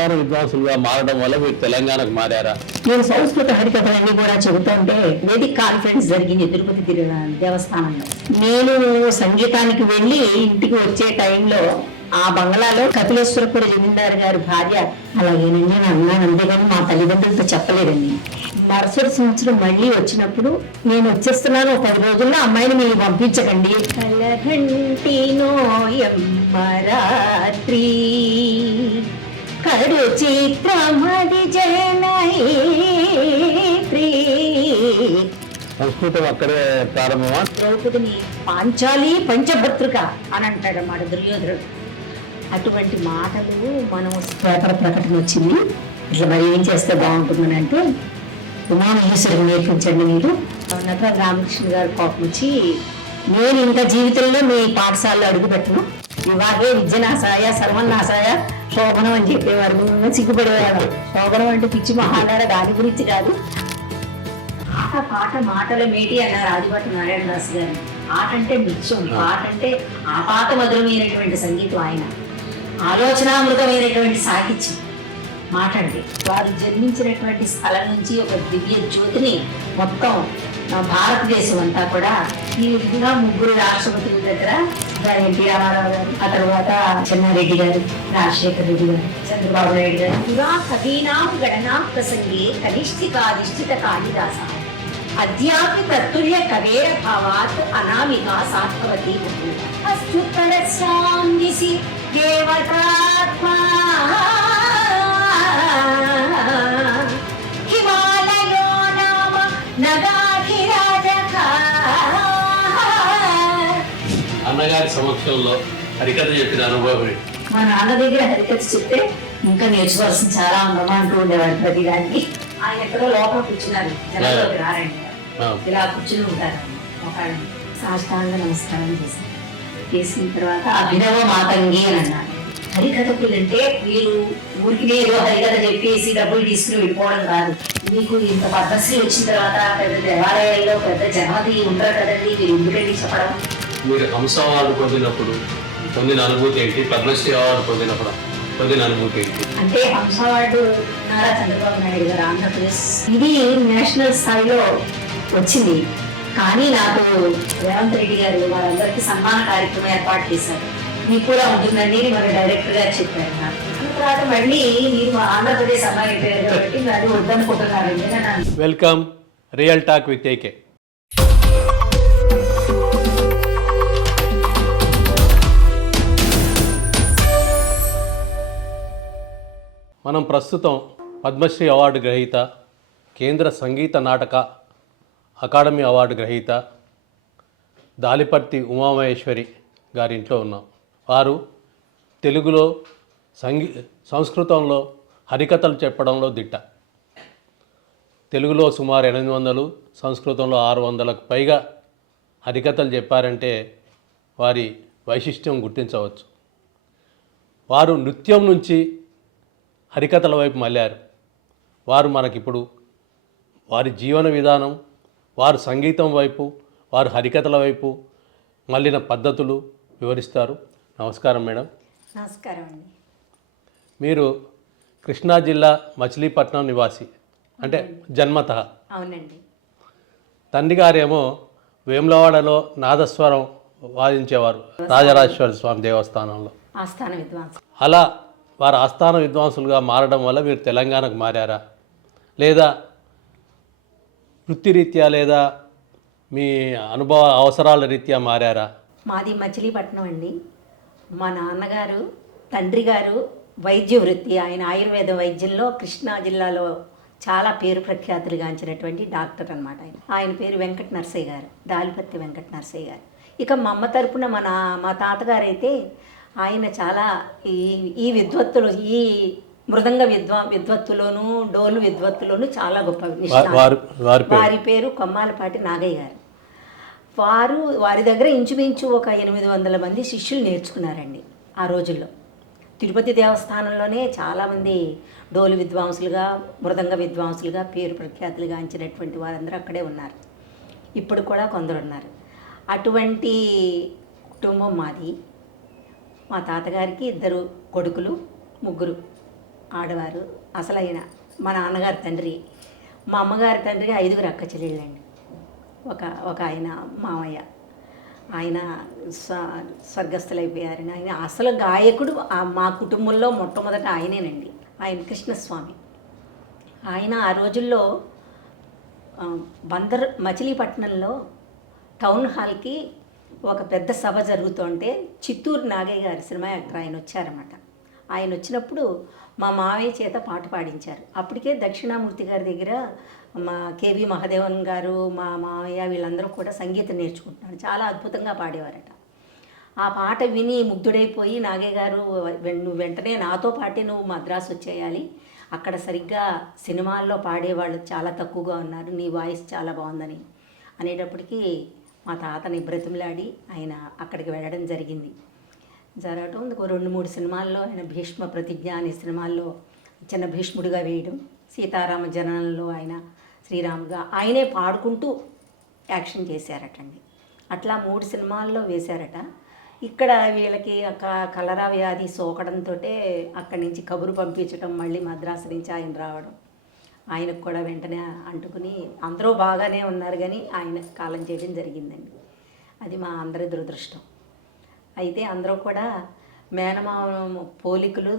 ఆస్థాన విద్వాంసులుగా మారడం వల్ల మీరు తెలంగాణకు మారారా? నేను సంస్కృత హరికథలన్నీ కూడా చెబుతుంటే వేదిక కాన్ఫరెన్స్ జరిగింది తిరుపతి దేవస్థానంలో. నేను సంగీతానికి వెళ్ళి ఇంటికి వచ్చే టైంలో ఆ బంగ్లాలో కపిలేశ్వరపుర జమీందారు గారి భార్య అలాగేనండి నేను అన్నాను, అంతేగాని మా తల్లిదండ్రులతో చెప్పలేదండి. మరుసటి సంవత్సరం మళ్ళీ వచ్చినప్పుడు నేను వచ్చేస్తున్నాను 10 రోజుల్లో అమ్మాయిని మీరు పంపించకండి. కలఘంటి నోయమ్మ రాత్రి కడు చిత్రమది జనైత్రి. సంస్కృతం అక్కడే ప్రారంభమా? ద్రౌపదిని పాంచాలి పంచభద్రుక అని అంటాడన్నమాట దుర్యోధనుడు. అటువంటి మాటలు మనం పేపర్ ప్రకటన వచ్చింది. ఇట్లా మరి ఏం చేస్తే బాగుంటుందని అంటే ఉమామహేశ్వరికి నేర్పించండి మీరు. నటరాజ రామకృష్ణ గారు కోపం వచ్చి నేను ఇంకా జీవితంలో మీ పాఠశాలలో అడుగుపెట్టను, వివాహే విద్యనాశాయ సర్వనాశాయ శోభనం అని చెప్పేవారు. మేము సిగ్గుపడేవారు. శోభనం అంటే పిచ్చి మహానాడ, దాని గురించి కాదు. పాట మాటల మేటి అన్నారు ఆదిభట్ట నారాయణ దాస్ గారు. ఆట అంటే నిత్యం, పాట అంటే ఆపాత మధురమైనటువంటి సంగీతం, ఆయన ఆలోచనామృతమైనటువంటి సాహిత్యం మాట అంటే. వారు జన్మించినటువంటి స్థలం నుంచి ఒక దివ్య జ్యోతిని మొత్తం భారతదేశం అంతా కూడా ఈ విధంగా 3 రాష్ట్రపతుల దగ్గర ఎన్టీ రామారావు గారు, ఆ తర్వాత చెన్నారెడ్డి గారు, రాజశేఖర రెడ్డి గారు, చంద్రబాబు నాయుడు గారు, పురా కవీనాం గణనాం ప్రసంగే కనిష్ఠికాధిష్ఠిత కాళిదాస అద్యాపి ప్రతుల్య కవేర భావాత్ అనామికా సాత్వతి అస్తుతర సాందిసి దేవతాత్మా హిమాలయో నామ నగాధిరాజక. అన్నగారి సమక్షంలో హరికథ చెప్పిన అనుభవం ఏంటి? మా నాన్న దగ్గర హరికథ చెప్తే ఇంకా నేర్చుకోవాల్సింది చాలా ఉందమ్మా అంటూ ఉండేవాడు ప్రతి దానికి. ఆయన ఎక్కడో లోపల కూర్చున్నారు, జనంలోకి రారండి, ఇలా కూర్చుని ఉంటారు. ఒక సాష్టాంగ నమస్కారం చేసిన తర్వాత అభినవ మాతంగి అని అన్నారు. హరికథకులు అంటే మీరు ఊరికి ఏదో హరికథ చెప్పేసి డబ్బులు తీసుకుని వెళ్ళిపోవడం కాదు. మీకు ఇంత పద్మశ్రీ వచ్చిన తర్వాత పెద్ద దేవాలయాల్లో పెద్ద జనమతి ఉండరు కదండి, మీరు ఎందుకండి చెప్పడం. మీరు హంస అవార్డు పొందినప్పుడు పొందిన అనుభూతి ఏంటి? పద్మశ్రీ అవార్డు పొందినప్పుడు పొందిన అనుభూతి ఏంటి? అంటే హంస అవార్డు నారా చంద్రబాబు నాయుడు గారు ఆంధ్రప్రదేశ్ ఇది నేషనల్ స్థాయిలో వచ్చింది. కానీ నాకు రేవంత్ రెడ్డి గారు వాళ్ళందరికీ సన్మాన కార్యక్రమం ఏర్పాటు చేశారు. మీకు కూడా ఉంటుందండి మరి డైరెక్టర్ గారు చెప్పారు నాకు. తర్వాత మళ్ళీ మీరు ఆంధ్రప్రదేశ్ అమ్మాయి అయిపోయారు కాబట్టి అది వద్దనుకుంటున్నారండి. Welcome real talk with AK. మనం ప్రస్తుతం పద్మశ్రీ అవార్డు గ్రహీత, కేంద్ర సంగీత నాటక అకాడమీ అవార్డు గ్రహీత దాలిపర్తి ఉమామహేశ్వరి గారింట్లో ఉన్నాం. వారు తెలుగులో సంస్కృతంలో హరికథలు చెప్పడంలో దిట్ట. తెలుగులో సుమారు 800, సంస్కృతంలో 600కు పైగా హరికథలు చెప్పారంటే వారి వైశిష్ట్యం గుర్తించవచ్చు. వారు నృత్యం నుంచి హరికథల వైపు మళ్ళారు. వారు మనకిప్పుడు వారి జీవన విధానం, వారు సంగీతం వైపు, వారు హరికథల వైపు మళ్ళిన పద్ధతులు వివరిస్తారు. నమస్కారం మేడం. నమస్కారం అండి. మీరు కృష్ణా జిల్లా మచిలీపట్నం నివాసి, అంటే జన్మత. అవునండి. తండ్రి గారేమో వేములవాడలో నాదస్వరం వాదించేవారు, రాజరాజేశ్వర స్వామి దేవస్థానంలో ఆస్థాన విద్వాంసులు. అలా వారు ఆస్థాన విద్వాంసులుగా మారడం వల్ల మీరు తెలంగాణకు మారారా, లేదా వృత్తిరీత్యా లేదా మీ అనుభవ అవసరాల రీత్యా మారారా? మాది మచిలీపట్నం అండి. మా నాన్నగారు, తండ్రి గారు వైద్య వృత్తి, ఆయన ఆయుర్వేద వైద్యంలో కృష్ణా జిల్లాలో చాలా పేరు ప్రఖ్యాతులు గాంచినటువంటి డాక్టర్ అనమాట. ఆయన పేరు వెంకట నరసయ్య గారు, దాలిపత్తి వెంకట నరసయ్య గారు. ఇక మా అమ్మ తరపున మా తాతగారు అయితే ఆయన చాలా ఈ విద్వత్తులు, ఈ మృదంగ విద్వత్తులోను, డోలు విద్వత్తులోను చాలా గొప్ప వారి పేరు కొమ్మాలపాటి నాగయ్య గారు. వారి దగ్గర ఇంచుమించు ఒక 800 మంది శిష్యులు నేర్చుకున్నారండి ఆ రోజుల్లో. తిరుపతి దేవస్థానంలోనే చాలామంది డోలు విద్వాంసులుగా, మృదంగ విద్వాంసులుగా పేరు ప్రఖ్యాతులు గాంచినటువంటి వారందరూ అక్కడే ఉన్నారు. ఇప్పుడు కూడా కొందరు ఉన్నారు. అటువంటి కుటుంబం మాది. మా తాతగారికి 2 కొడుకులు, 3 ఆడవారు. అసలైన మా నాన్నగారి తండ్రి. మా అమ్మగారి తండ్రికి 5 అక్క చెల్లెళ్ళండి. ఒక ఒక ఆయన మామయ్య. ఆయన స్వర్గస్థులైపోయారని. ఆయన అసలు గాయకుడు మా కుటుంబంలో మొట్టమొదట ఆయనేనండి. ఆయన కృష్ణస్వామి. ఆయన ఆ రోజుల్లో మచిలీపట్నంలో టౌన్ హాల్కి ఒక పెద్ద సభ జరుగుతుంటే చిత్తూరు నాగయ్య గారి సినిమా యాక్టర్ ఆయన వచ్చారన్నమాట. ఆయన వచ్చినప్పుడు మా మావయ్య చేత పాట పాడించారు. అప్పటికే దక్షిణామూర్తి గారి దగ్గర మా కేవి మహాదేవన్ గారు, మా మావయ్య వీళ్ళందరూ కూడా సంగీతం నేర్చుకుంటున్నారు. చాలా అద్భుతంగా పాడేవారట. ఆ పాట విని ముగ్ధుడైపోయి నాగయ్య గారు, నువ్వు వెంటనే నాతో పాటే నువ్వు మద్రాసు వచ్చేయాలి, అక్కడ సరిగ్గా సినిమాల్లో పాడేవాళ్ళు చాలా తక్కువగా ఉన్నారు, నీ వాయిస్ చాలా బాగుందని అనేటప్పటికీ మా తాతని బ్రతిమలాడి ఆయన అక్కడికి వెళ్ళడం జరిగింది. జరగటం 2-3 సినిమాల్లో ఆయన భీష్మ ప్రతిజ్ఞ అనే సినిమాల్లో చిన్న భీష్ముడిగా వేయడం, సీతారామ జననంలో ఆయన శ్రీరాముడుగా ఆయనే పాడుకుంటూ యాక్షన్ చేశారటండి. అట్లా 3 సినిమాల్లో వేశారట. ఇక్కడ వీళ్ళకి కలరా వ్యాధి సోకడంతో అక్కడి నుంచి కబురు పంపించడం, మళ్ళీ మద్రాసు నుంచి ఆయన రావడం, ఆయనకు కూడా వెంటనే అంటుకుని అందరూ బాగానే ఉన్నారు కానీ ఆయన కాలం చేయడం జరిగిందండి. అది మా అందరి దురదృష్టం. అయితే అందరూ కూడా మేనమామ పోలికలు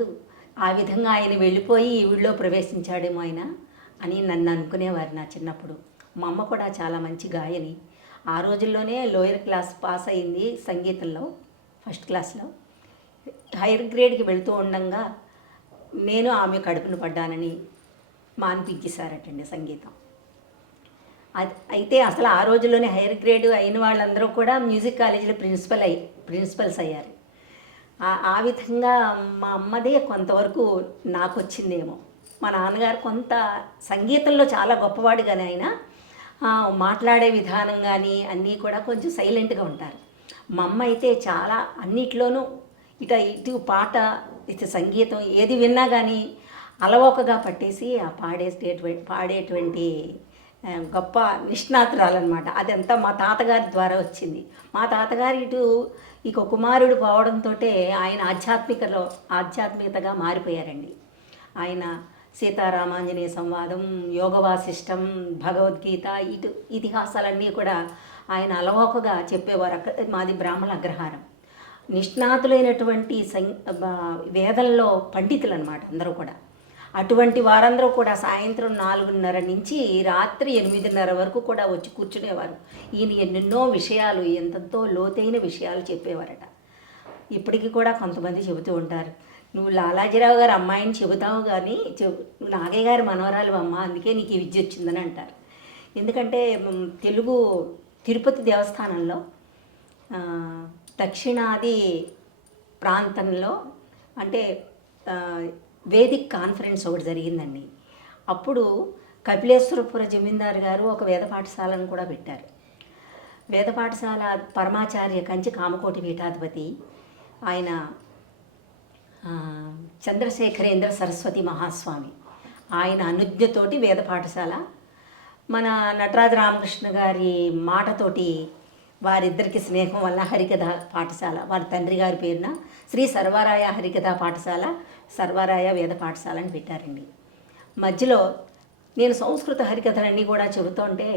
ఆ విధంగా ఆయన వెళ్ళిపోయి ఈవిడిలో ప్రవేశించాడేమో ఆయన అని నన్ను అనుకునేవారు నా చిన్నప్పుడు. మా అమ్మ కూడా చాలా మంచి గాయని. ఆ రోజుల్లోనే లోయర్ క్లాస్ పాస్ అయింది సంగీతంలో, ఫస్ట్ క్లాస్లో. హైయర్ గ్రేడ్కి వెళుతూ ఉండగా నేను ఆమె కడుపును పడ్డానని మాన్పించేశారటండి సంగీతం. అయితే అసలు ఆ రోజుల్లోనే హైయర్ గ్రేడ్ అయిన వాళ్ళందరూ కూడా మ్యూజిక్ కాలేజీలో ప్రిన్సిపల్స్ అయ్యారు. ఆ విధంగా మా అమ్మదే కొంతవరకు నాకు వచ్చిందేమో. మా నాన్నగారు కొంత సంగీతంలో చాలా గొప్పవాడు కానీ ఆయన మాట్లాడే విధానం కానీ అన్నీ కూడా కొంచెం సైలెంట్గా ఉంటారు. మా అమ్మ అయితే చాలా అన్నిట్లోనూ ఇటు పాట, ఇటు సంగీతం ఏది విన్నా కానీ అలవోకగా పట్టేసి ఆ పాడేటువంటి గొప్ప నిష్ణాతురాలన్నమాట. అదంతా మా తాతగారి ద్వారా వచ్చింది. మా తాతగారు ఇక కుమారుడు పోవడంతో ఆయన ఆధ్యాత్మికతగా మారిపోయారండి. ఆయన సీతారామాంజనేయ సంవాదం, యోగ వాసిష్టం, భగవద్గీత, ఇతిహాసాలన్నీ కూడా ఆయన అలవోకగా చెప్పేవారు. మాది బ్రాహ్మణ అగ్రహారం. నిష్ణాతులైనటువంటి వేదంలో పండితులు అన్నమాట అందరూ కూడా. అటువంటి వారందరూ కూడా సాయంత్రం 4:30 నుంచి రాత్రి 8:30 వరకు కూడా వచ్చి కూర్చునేవారు. ఈయన ఎన్నెన్నో విషయాలు, ఎంతో లోతైన విషయాలు చెప్పేవారట. ఇప్పటికీ కూడా కొంతమంది చెబుతూ ఉంటారు, నువ్వు లాలాజీరావు గారు అమ్మాయిని చెబుతావు కానీ నువ్వు నాగయ్య గారి మనవరాలు అమ్మ, అందుకే నీకు ఈ విద్య వచ్చిందని అంటారు. ఎందుకంటే తెలుగు తిరుపతి దేవస్థానంలో దక్షిణాది ప్రాంతంలో అంటే వేదిక్ కాన్ఫరెన్స్ ఒకటి జరిగిందండి. అప్పుడు కపిలేశ్వరపుర జమీందారు గారు ఒక వేద పాఠశాలను కూడా పెట్టారు. వేద పాఠశాల పరమాచార్య కంచి కామకోటి పీఠాధిపతి ఆయన చంద్రశేఖరేంద్ర సరస్వతి మహాస్వామి, ఆయన అనుజ్ఞతోటి వేద పాఠశాల, మన నటరాజ రామకృష్ణ గారి మాటతోటి వారిద్దరికి స్నేహం వల్ల హరికథ పాఠశాల, వారి తండ్రి గారి పేరున శ్రీ సర్వరాయ హరికథ పాఠశాల, సర్వరాయ వేద పాఠశాల అని పెట్టారండి. మధ్యలో నేను సంస్కృత హరికథలన్నీ కూడా చెబుతుంటే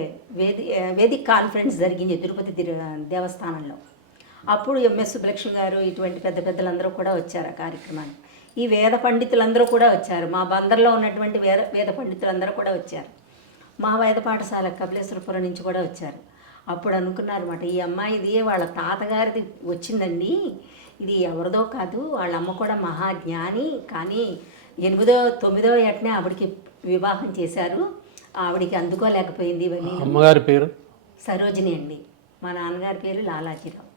వేదిక్ కాన్ఫరెన్స్ జరిగింది తిరుపతి దేవస్థానంలో. అప్పుడు ఎంఎస్ సుబ్బలక్ష్మి గారు ఇటువంటి పెద్దలందరూ కూడా వచ్చారు ఆ కార్యక్రమానికి. ఈ వేద పండితులందరూ కూడా వచ్చారు. మా బందర్లో ఉన్నటువంటి వేద పండితులందరూ కూడా వచ్చారు. మా వేద పాఠశాల కపిలేశ్వరపురం నుంచి కూడా వచ్చారు. అప్పుడు అనుకున్నారన్నమాట, ఈ అమ్మాయిది వాళ్ళ తాతగారిది వచ్చిందండి, ఇది ఎవరిదో కాదు, వాళ్ళ అమ్మ కూడా మహాజ్ఞాని, కానీ 8వ 9వ ఏటనే ఆవిడికి వివాహం చేశారు, ఆవిడికి అందుకోలేకపోయింది. అమ్మగారి పేరు సరోజిని అండి. మా నాన్నగారి పేరు లాలాజీరావు.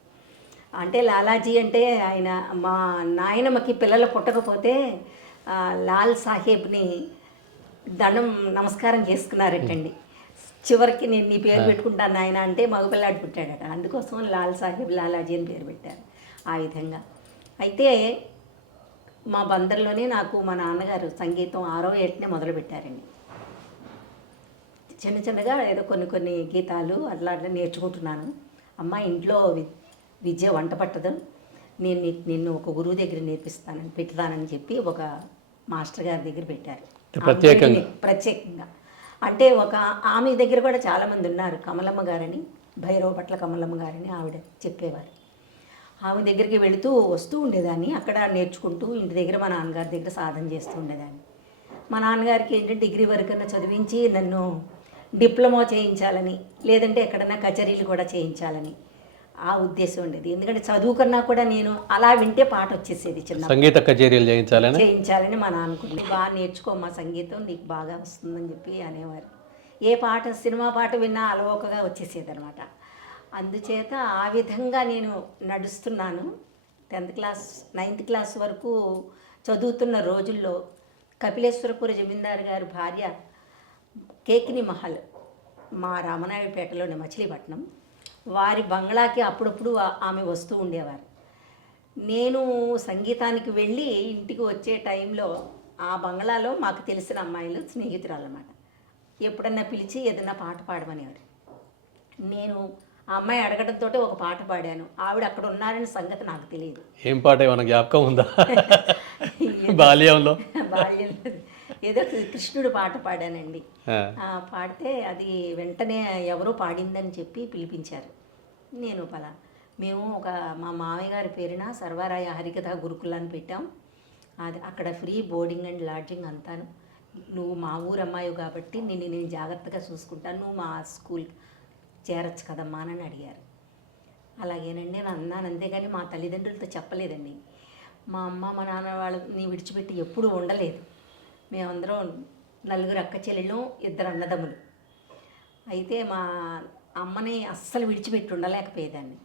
అంటే లాలాజీ అంటే ఆయన మా నాయనమ్మకి పిల్లలు పుట్టకపోతే లాల్ సాహెబ్ని నమస్కారం చేసుకున్నారటండి. చివరికి నేను నీ పేరు పెట్టుకుంటాను నాయన అంటే మగపిల్లాడు పుట్టాడట, అందుకోసం లాల్ సాహెబ్ లాలాజీ అని పేరు పెట్టారు. ఆ విధంగా అయితే మా బందర్లోనే నాకు మా నాన్నగారు సంగీతం 6వ ఏటనే మొదలుపెట్టారండి. చిన్నగా ఏదో కొన్ని గీతాలు అట్లా నేర్చుకుంటున్నాను. అమ్మ ఇంట్లో వంట పట్టదు, నేను నిన్ను ఒక గురువు దగ్గర పెడతానని చెప్పి ఒక మాస్టర్ గారి దగ్గర పెట్టారు. ప్రత్యేకంగా ప్రత్యేకంగా అంటే ఒక ఆమె దగ్గర కూడా చాలామంది ఉన్నారు. కమలమ్మ గారని, భైరవపట్ల కమలమ్మ గారని ఆవిడ చెప్పేవారు. ఆమె దగ్గరికి వెళుతూ వస్తూ ఉండేదాన్ని. అక్కడ నేర్చుకుంటూ ఇంటి దగ్గర మా నాన్నగారి దగ్గర సాధన చేస్తూ ఉండేదాన్ని. మా నాన్నగారికి ఏంటంటే డిగ్రీ వరకన్నా చదివించి నన్ను డిప్లొమా చేయించాలని, లేదంటే ఎక్కడన్నా కచేరీలు కూడా చేయించాలని ఆ ఉద్దేశం ఉండేది. ఎందుకంటే చదువు కన్నా కూడా నేను అలా వింటే పాట వచ్చేసేది. చిన్న సంగీత కచేరీలు చేయించాలని మా నాన్నకుంది. బాగా నేర్చుకోమ్మా సంగీతం, నీకు బాగా వస్తుందని చెప్పి అనేవారు. ఏ పాట, సినిమా పాట విన్నా అలవోకగా వచ్చేసేది అనమాట. అందుచేత ఆ విధంగా నేను నడుస్తున్నాను. 10th క్లాస్ 9th క్లాస్ వరకు చదువుతున్న రోజుల్లో కపిలేశ్వరపుర జమీందారు గారి భార్య కేకిని మహల్, మా రామనాయుడుపేటలోని మచిలీపట్నం, వారి బంగ్లాకి అప్పుడప్పుడు ఆమె వస్తూ ఉండేవారు. నేను సంగీతానికి వెళ్ళి ఇంటికి వచ్చే టైంలో ఆ బంగ్లాలో మాకు తెలిసిన అమ్మాయిలు స్నేహితురాలు అన్నమాట. ఎప్పుడన్నా పిలిచి ఏదైనా పాట పాడమనేవారు. నేను ఆ అమ్మాయి అడగడంతో ఒక పాట పాడాను. ఆవిడ అక్కడ ఉన్నారని సంగతి నాకు తెలియదు. ఏం పాట ఏమైనా జ్ఞాపకం ఉందా? బాల్యంలో ఏదో కృష్ణుడు పాట పాడానండి. పాడితే అది వెంటనే ఎవరో పాడిందని చెప్పి పిలిపించారు. నేను మేము మా మామయ్య గారి పేరున సర్వారాయ హరికథ గురుకులాన్ని పెట్టాం. అది అక్కడ ఫ్రీ బోర్డింగ్ అండ్ లాడ్జింగ్ అంతాను. నువ్వు మా ఊరు అమ్మాయి కాబట్టి నేను జాగ్రత్తగా చూసుకుంటాను, నువ్వు మా స్కూల్కి చేరచ్చు కదమ్మా అని అడిగారు. అలాగేనండి నేను అన్నాను. అంతేగాని మా తల్లిదండ్రులతో చెప్పలేదండి. మా అమ్మ మా నాన్న వాళ్ళని విడిచిపెట్టి ఎప్పుడూ ఉండలేదు. మేమందరం 4 అక్క చెల్లెళ్ళు, 2 అన్నదమ్ములు. అయితే మా అమ్మని అస్సలు విడిచిపెట్టి ఉండలేకపోయేదాన్ని.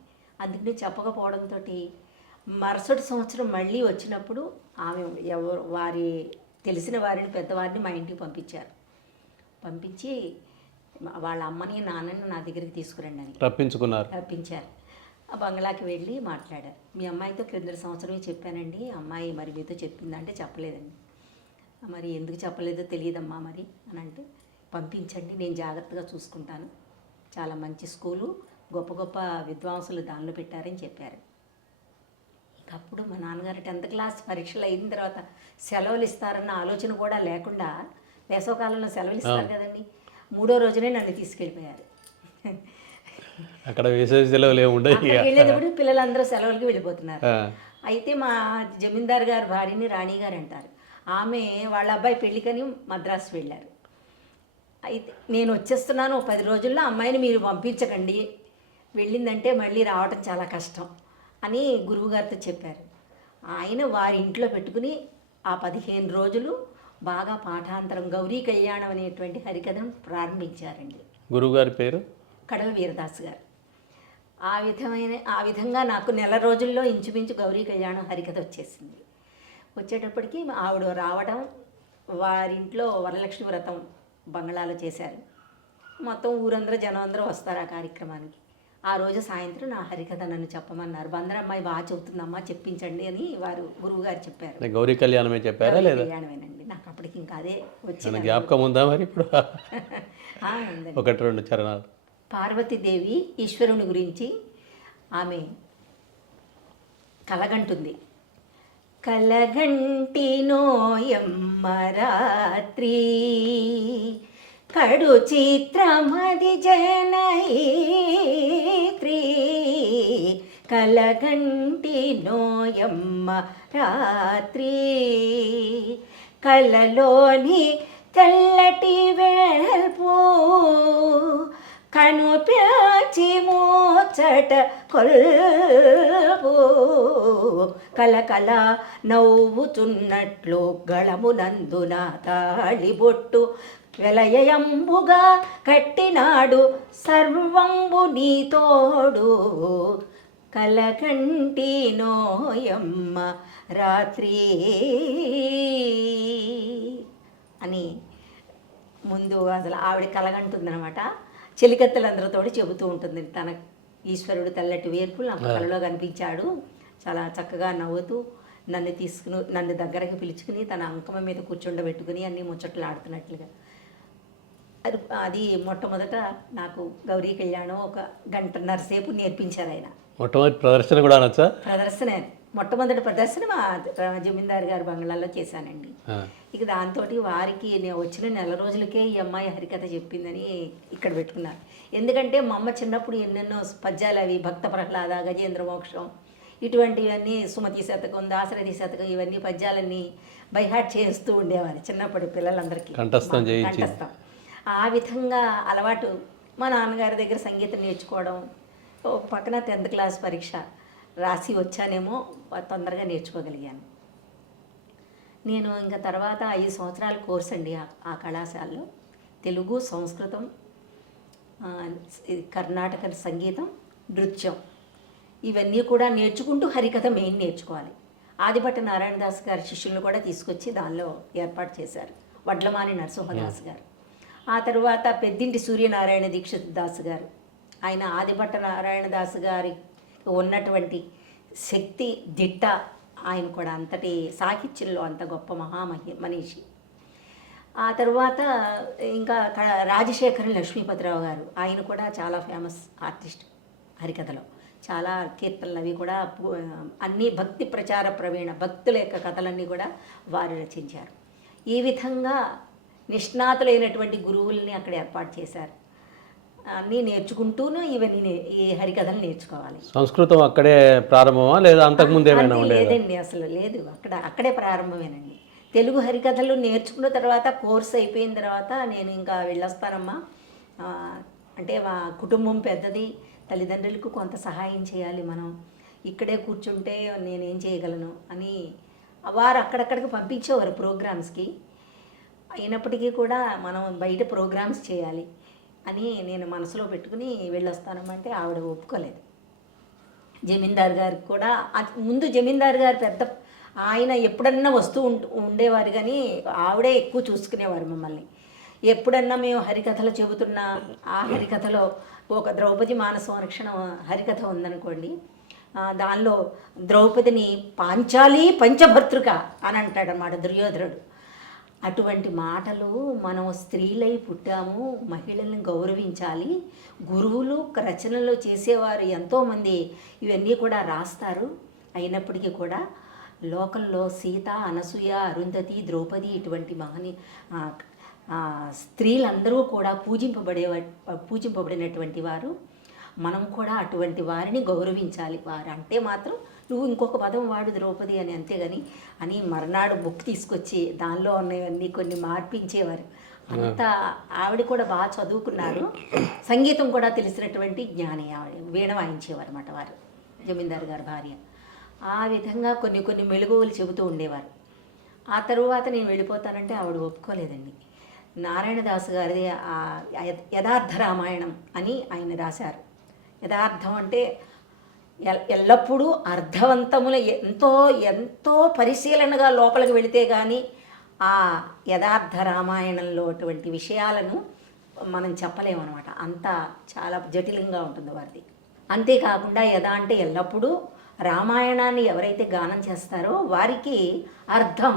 అందుకని చెప్పకపోవడంతో మరుసటి సంవత్సరం మళ్ళీ వచ్చినప్పుడు ఆమె వారి తెలిసిన వారిని, పెద్దవారిని మా ఇంటికి పంపించి వాళ్ళ అమ్మని నాన్నని నా దగ్గరికి తీసుకురండి అని రప్పించారు. ఆ బంగ్లాకి వెళ్ళి మాట్లాడారు. మీ అమ్మాయితో క్రిందటి సంవత్సరమే చెప్పానండి, అమ్మాయి మరి మీతో చెప్పిందంటే చెప్పలేదండి. మరి ఎందుకు చెప్పలేదో తెలియదమ్మా మరి అని అంటే, పంపించండి నేను జాగ్రత్తగా చూసుకుంటాను, చాలా మంచి స్కూలు, గొప్ప గొప్ప విద్వాంసులు దానిలో పెట్టారని చెప్పారు. అప్పుడు మా నాన్నగారు 10th క్లాస్ పరీక్షలు అయిన తర్వాత సెలవులు ఇస్తారన్న ఆలోచన కూడా లేకుండా, వేసవకాలంలో సెలవులు ఇస్తారు కదండి, 3వ రోజునే నన్ను తీసుకెళ్ళిపోయారు. అక్కడ వేసవి సెలవులు వెళ్ళేటప్పుడు పిల్లలందరూ సెలవులకి వెళ్ళిపోతున్నారు. అయితే మా జమీందారు గారు భార్యని రాణి గారు అంటారు. ఆమె వాళ్ళ అబ్బాయి పెళ్ళికని మద్రాసు వెళ్ళారు. అయితే నేను వచ్చేస్తున్నాను 10 రోజుల్లో, అమ్మాయిని మీరు పంపించకండి, వెళ్ళిందంటే మళ్ళీ రావటం చాలా కష్టం అని గురువుగారితో చెప్పారు. ఆయన వారి ఇంట్లో పెట్టుకుని ఆ 15 రోజులు బాగా పాఠాంతరం గౌరీ కళ్యాణం అనేటువంటి హరికథను ప్రారంభించారండి. గురువుగారి పేరు కడల వీరదాస్ గారు. ఆ విధంగా నాకు నెల రోజుల్లో ఇంచుమించు గౌరీ కళ్యాణం హరికథ వచ్చేసింది. వచ్చేటప్పటికి ఆవిడ రావడం, వారింట్లో వరలక్ష్మి వ్రతం బంగ్లాలో చేశారు. మొత్తం ఊరందరూ జనం అందరూ వస్తారు ఆ కార్యక్రమానికి. ఆ రోజు సాయంత్రం నా హరికథ నన్ను చెప్పమన్నారు. బందర్ అమ్మాయి బాగా చెబుతుందమ్మా, చెప్పించండి అని వారు గురువు గారు చెప్పారు. గౌరీ కళ్యాణమే చెప్పారా? లేదా కళ్యాణమేనండి. నాకు అప్పటికి ఇంకా అదే వచ్చింది. జ్ఞాపకం ఉందా మరి ఇప్పుడు? 1-2 చరణాలు. పార్వతీదేవి ఈశ్వరుని గురించి ఆమె కలగంటుంది. కలగంటి నోయమ్మ రాత్రి కడు చిత్రమది జనయిత్రి, కలగంటి నోయమ్మ రాత్రి కళ్ళలోని తెల్లటి వెల్పు కను ప్యాచి మోచట కొల్పు కలకల నవ్వుతున్నట్లు గళమునందున తాళిబొట్టు వెలయంబుగా కట్టినాడు సర్వంబు నీ తోడు, కలకంటి నోయమ్మ రాత్రి అని ముందు అసలు ఆవిడ కలగంటుందనమాట. చెలికత్తెలందరితో చెబుతూ ఉంటుంది. తన ఈశ్వరుడు తెల్లటి వేర్పులు నా కళలో కనిపించాడు, చాలా చక్కగా నవ్వుతూ నన్ను దగ్గరకు పిలుచుకుని తన అంకమ మీద కూర్చుండబెట్టుకుని అన్ని ముచ్చట్లు ఆడుతున్నట్లుగా. అది మొట్టమొదట నాకు గౌరీ కళ్యాణం 1.5 గంట సేపు నేర్పించారు ఆయన. మొట్టమొదటి ప్రదర్శన కూడా అనొచ్చా? ప్రదర్శన మొట్టమొదటి ప్రదర్శన మా జమీందారు గారి బంగ్లాలో చేశానండి. ఆ. ఇక దాంతో వారికి నేను వచ్చిన నెల రోజులకే ఈ అమ్మాయి హరికథ చెప్పిందని ఇక్కడ పెట్టుకున్నారు. ఎందుకంటే మా అమ్మ చిన్నప్పుడు ఎన్నెన్నో పద్యాలు అవి భక్త ప్రహ్లాద, గజేంద్ర మోక్షం ఇటువంటివన్నీ, సుమతి శతకం, దాశరథి శతకం, ఇవన్నీ పద్యాలన్నీ బైహార్ట్ చేస్తూ ఉండేవారు చిన్నప్పుడు పిల్లలందరికీ కంఠస్థం చేయించి. కంఠస్థం. ఆ విధంగా అలవాటు. మా నాన్నగారి దగ్గర సంగీతం నేర్చుకోవడం, ఓ పక్కన 10th క్లాస్ పరీక్ష రాసి వచ్చానేమో తొందరగా నేర్చుకోగలిగాను. నేను ఇంకా తర్వాత 5 సంవత్సరాల కోర్స్ అండి ఆ కళాశాలలో. తెలుగు, సంస్కృతం, కర్ణాటక సంగీతం, నృత్యం ఇవన్నీ కూడా నేర్చుకుంటూ హరికథ మెయిన్ నేర్చుకోవాలి. ఆదిభట్ట నారాయణదాస్ గారి శిష్యులను కూడా తీసుకొచ్చి దానిలో ఏర్పాటు చేశారు, వడ్లమాని నరసింహదాస్ గారు. ఆ తర్వాత పెద్దింటి సూర్యనారాయణ దీక్షిత్ దాస్ గారు, ఆయన ఆదిభట్ట నారాయణదాస్ గారి ఉన్నటువంటి శక్తి దిట్ట, ఆయన కూడా అంతటి సాహిత్యంలో అంత గొప్ప మనిషి. ఆ తర్వాత ఇంకా రాజశేఖరన్ లక్ష్మీపతిరావు గారు, ఆయన కూడా చాలా ఫేమస్ ఆర్టిస్ట్ హరికథలో. చాలా కీర్తనలు అవి కూడా అన్నీ భక్తి ప్రచార ప్రవీణ, భక్తుల యొక్క కథలన్నీ కూడా వారు రచించారు. ఈ విధంగా నిష్ణాతులైనటువంటి గురువుల్ని అక్కడ ఏర్పాటు చేశారు. అన్నీ నేర్చుకుంటూను ఇవన్నీ ఈ హరికథలు నేర్చుకోవాలి. సంస్కృతం అక్కడే ప్రారంభమా లేదా అంతకుముందు ఏమైనా ఉండేదా? లేదండి, అసలు లేదు, అక్కడే ప్రారంభమేనండి. తెలుగు హరికథలు నేర్చుకున్న తర్వాత కోర్స్ అయిపోయిన తర్వాత నేను ఇంకా వెళ్ళొస్తానమ్మా, అంటే మా కుటుంబం పెద్దది, తల్లిదండ్రులకు కొంత సహాయం చేయాలి, మనం ఇక్కడే కూర్చుంటే నేనేం చేయగలను అని వారు అక్కడక్కడికి పంపించేవారు ప్రోగ్రామ్స్కి. అయినప్పటికీ కూడా మనం బయట ప్రోగ్రామ్స్ చేయాలి అని నేను మనసులో పెట్టుకుని వెళ్ళొస్తానమంటే ఆవిడ ఒప్పుకోలేదు. జమీందార్ గారికి కూడా ముందు జమీందార్ గారు పెద్ద ఆయన ఎప్పుడన్నా వస్తూ ఉండేవారు, కానీ ఆవిడే ఎక్కువ చూసుకునేవారు మమ్మల్ని. ఎప్పుడన్నా మేము హరికథలు చెబుతున్నా ఆ హరికథలో ఒక ద్రౌపది మానసంరక్షణ హరికథ ఉందనుకోండి, దానిలో ద్రౌపదిని పాంచాలి పంచభర్తృక అని అంటాడన్నమాట దుర్యోధనుడు. అటువంటి మాటలు, మనం స్త్రీలై పుట్టాము, మహిళల్ని గౌరవించాలి, గురువులు రచనలు చేసేవారు ఎంతోమంది ఇవన్నీ కూడా రాస్తారు. అయినప్పటికీ కూడా లోకంలో సీత, అనసూయ, అరుంధతి, ద్రౌపది ఇటువంటి స్త్రీలందరూ కూడా పూజింపబడినటువంటి వారు. మనం కూడా అటువంటి వారిని గౌరవించాలి. వారు అంటే మాత్రం నువ్వు ఇంకొక పదం వాడు ద్రౌపది అని, అంతేగాని అని మర్నాడు బుక్ తీసుకొచ్చి దానిలో ఉన్నవన్నీ కొన్ని మార్పించేవారు. అంతా ఆవిడ కూడా బాగా చదువుకున్నారు, సంగీతం కూడా తెలిసినటువంటి జ్ఞాని ఆవిడ, వీణ వాయించేవారు అన్నమాట వారు, జమీందారు గారి భార్య. ఆ విధంగా కొన్ని మెళుగువలు చెబుతూ ఉండేవారు. ఆ తరువాత నేను వెళ్ళిపోతానంటే ఆవిడ ఒప్పుకోలేదండి. నారాయణదాసు గారిది యథార్థ రామాయణం అని ఆయన రాశారు. యథార్థం అంటే ఎల్లప్పుడూ అర్థవంతముల ఎంతో పరిశీలనగా లోపలికి వెళితే కానీ ఆ యథార్థ రామాయణంలో అటువంటి విషయాలను మనం చెప్పలేమన్నమాట. అంత చాలా జటిలంగా ఉంటుంది వారిది. అంతేకాకుండా యథా అంటే ఎల్లప్పుడూ రామాయణాన్ని ఎవరైతే గానం చేస్తారో వారికి అర్థం,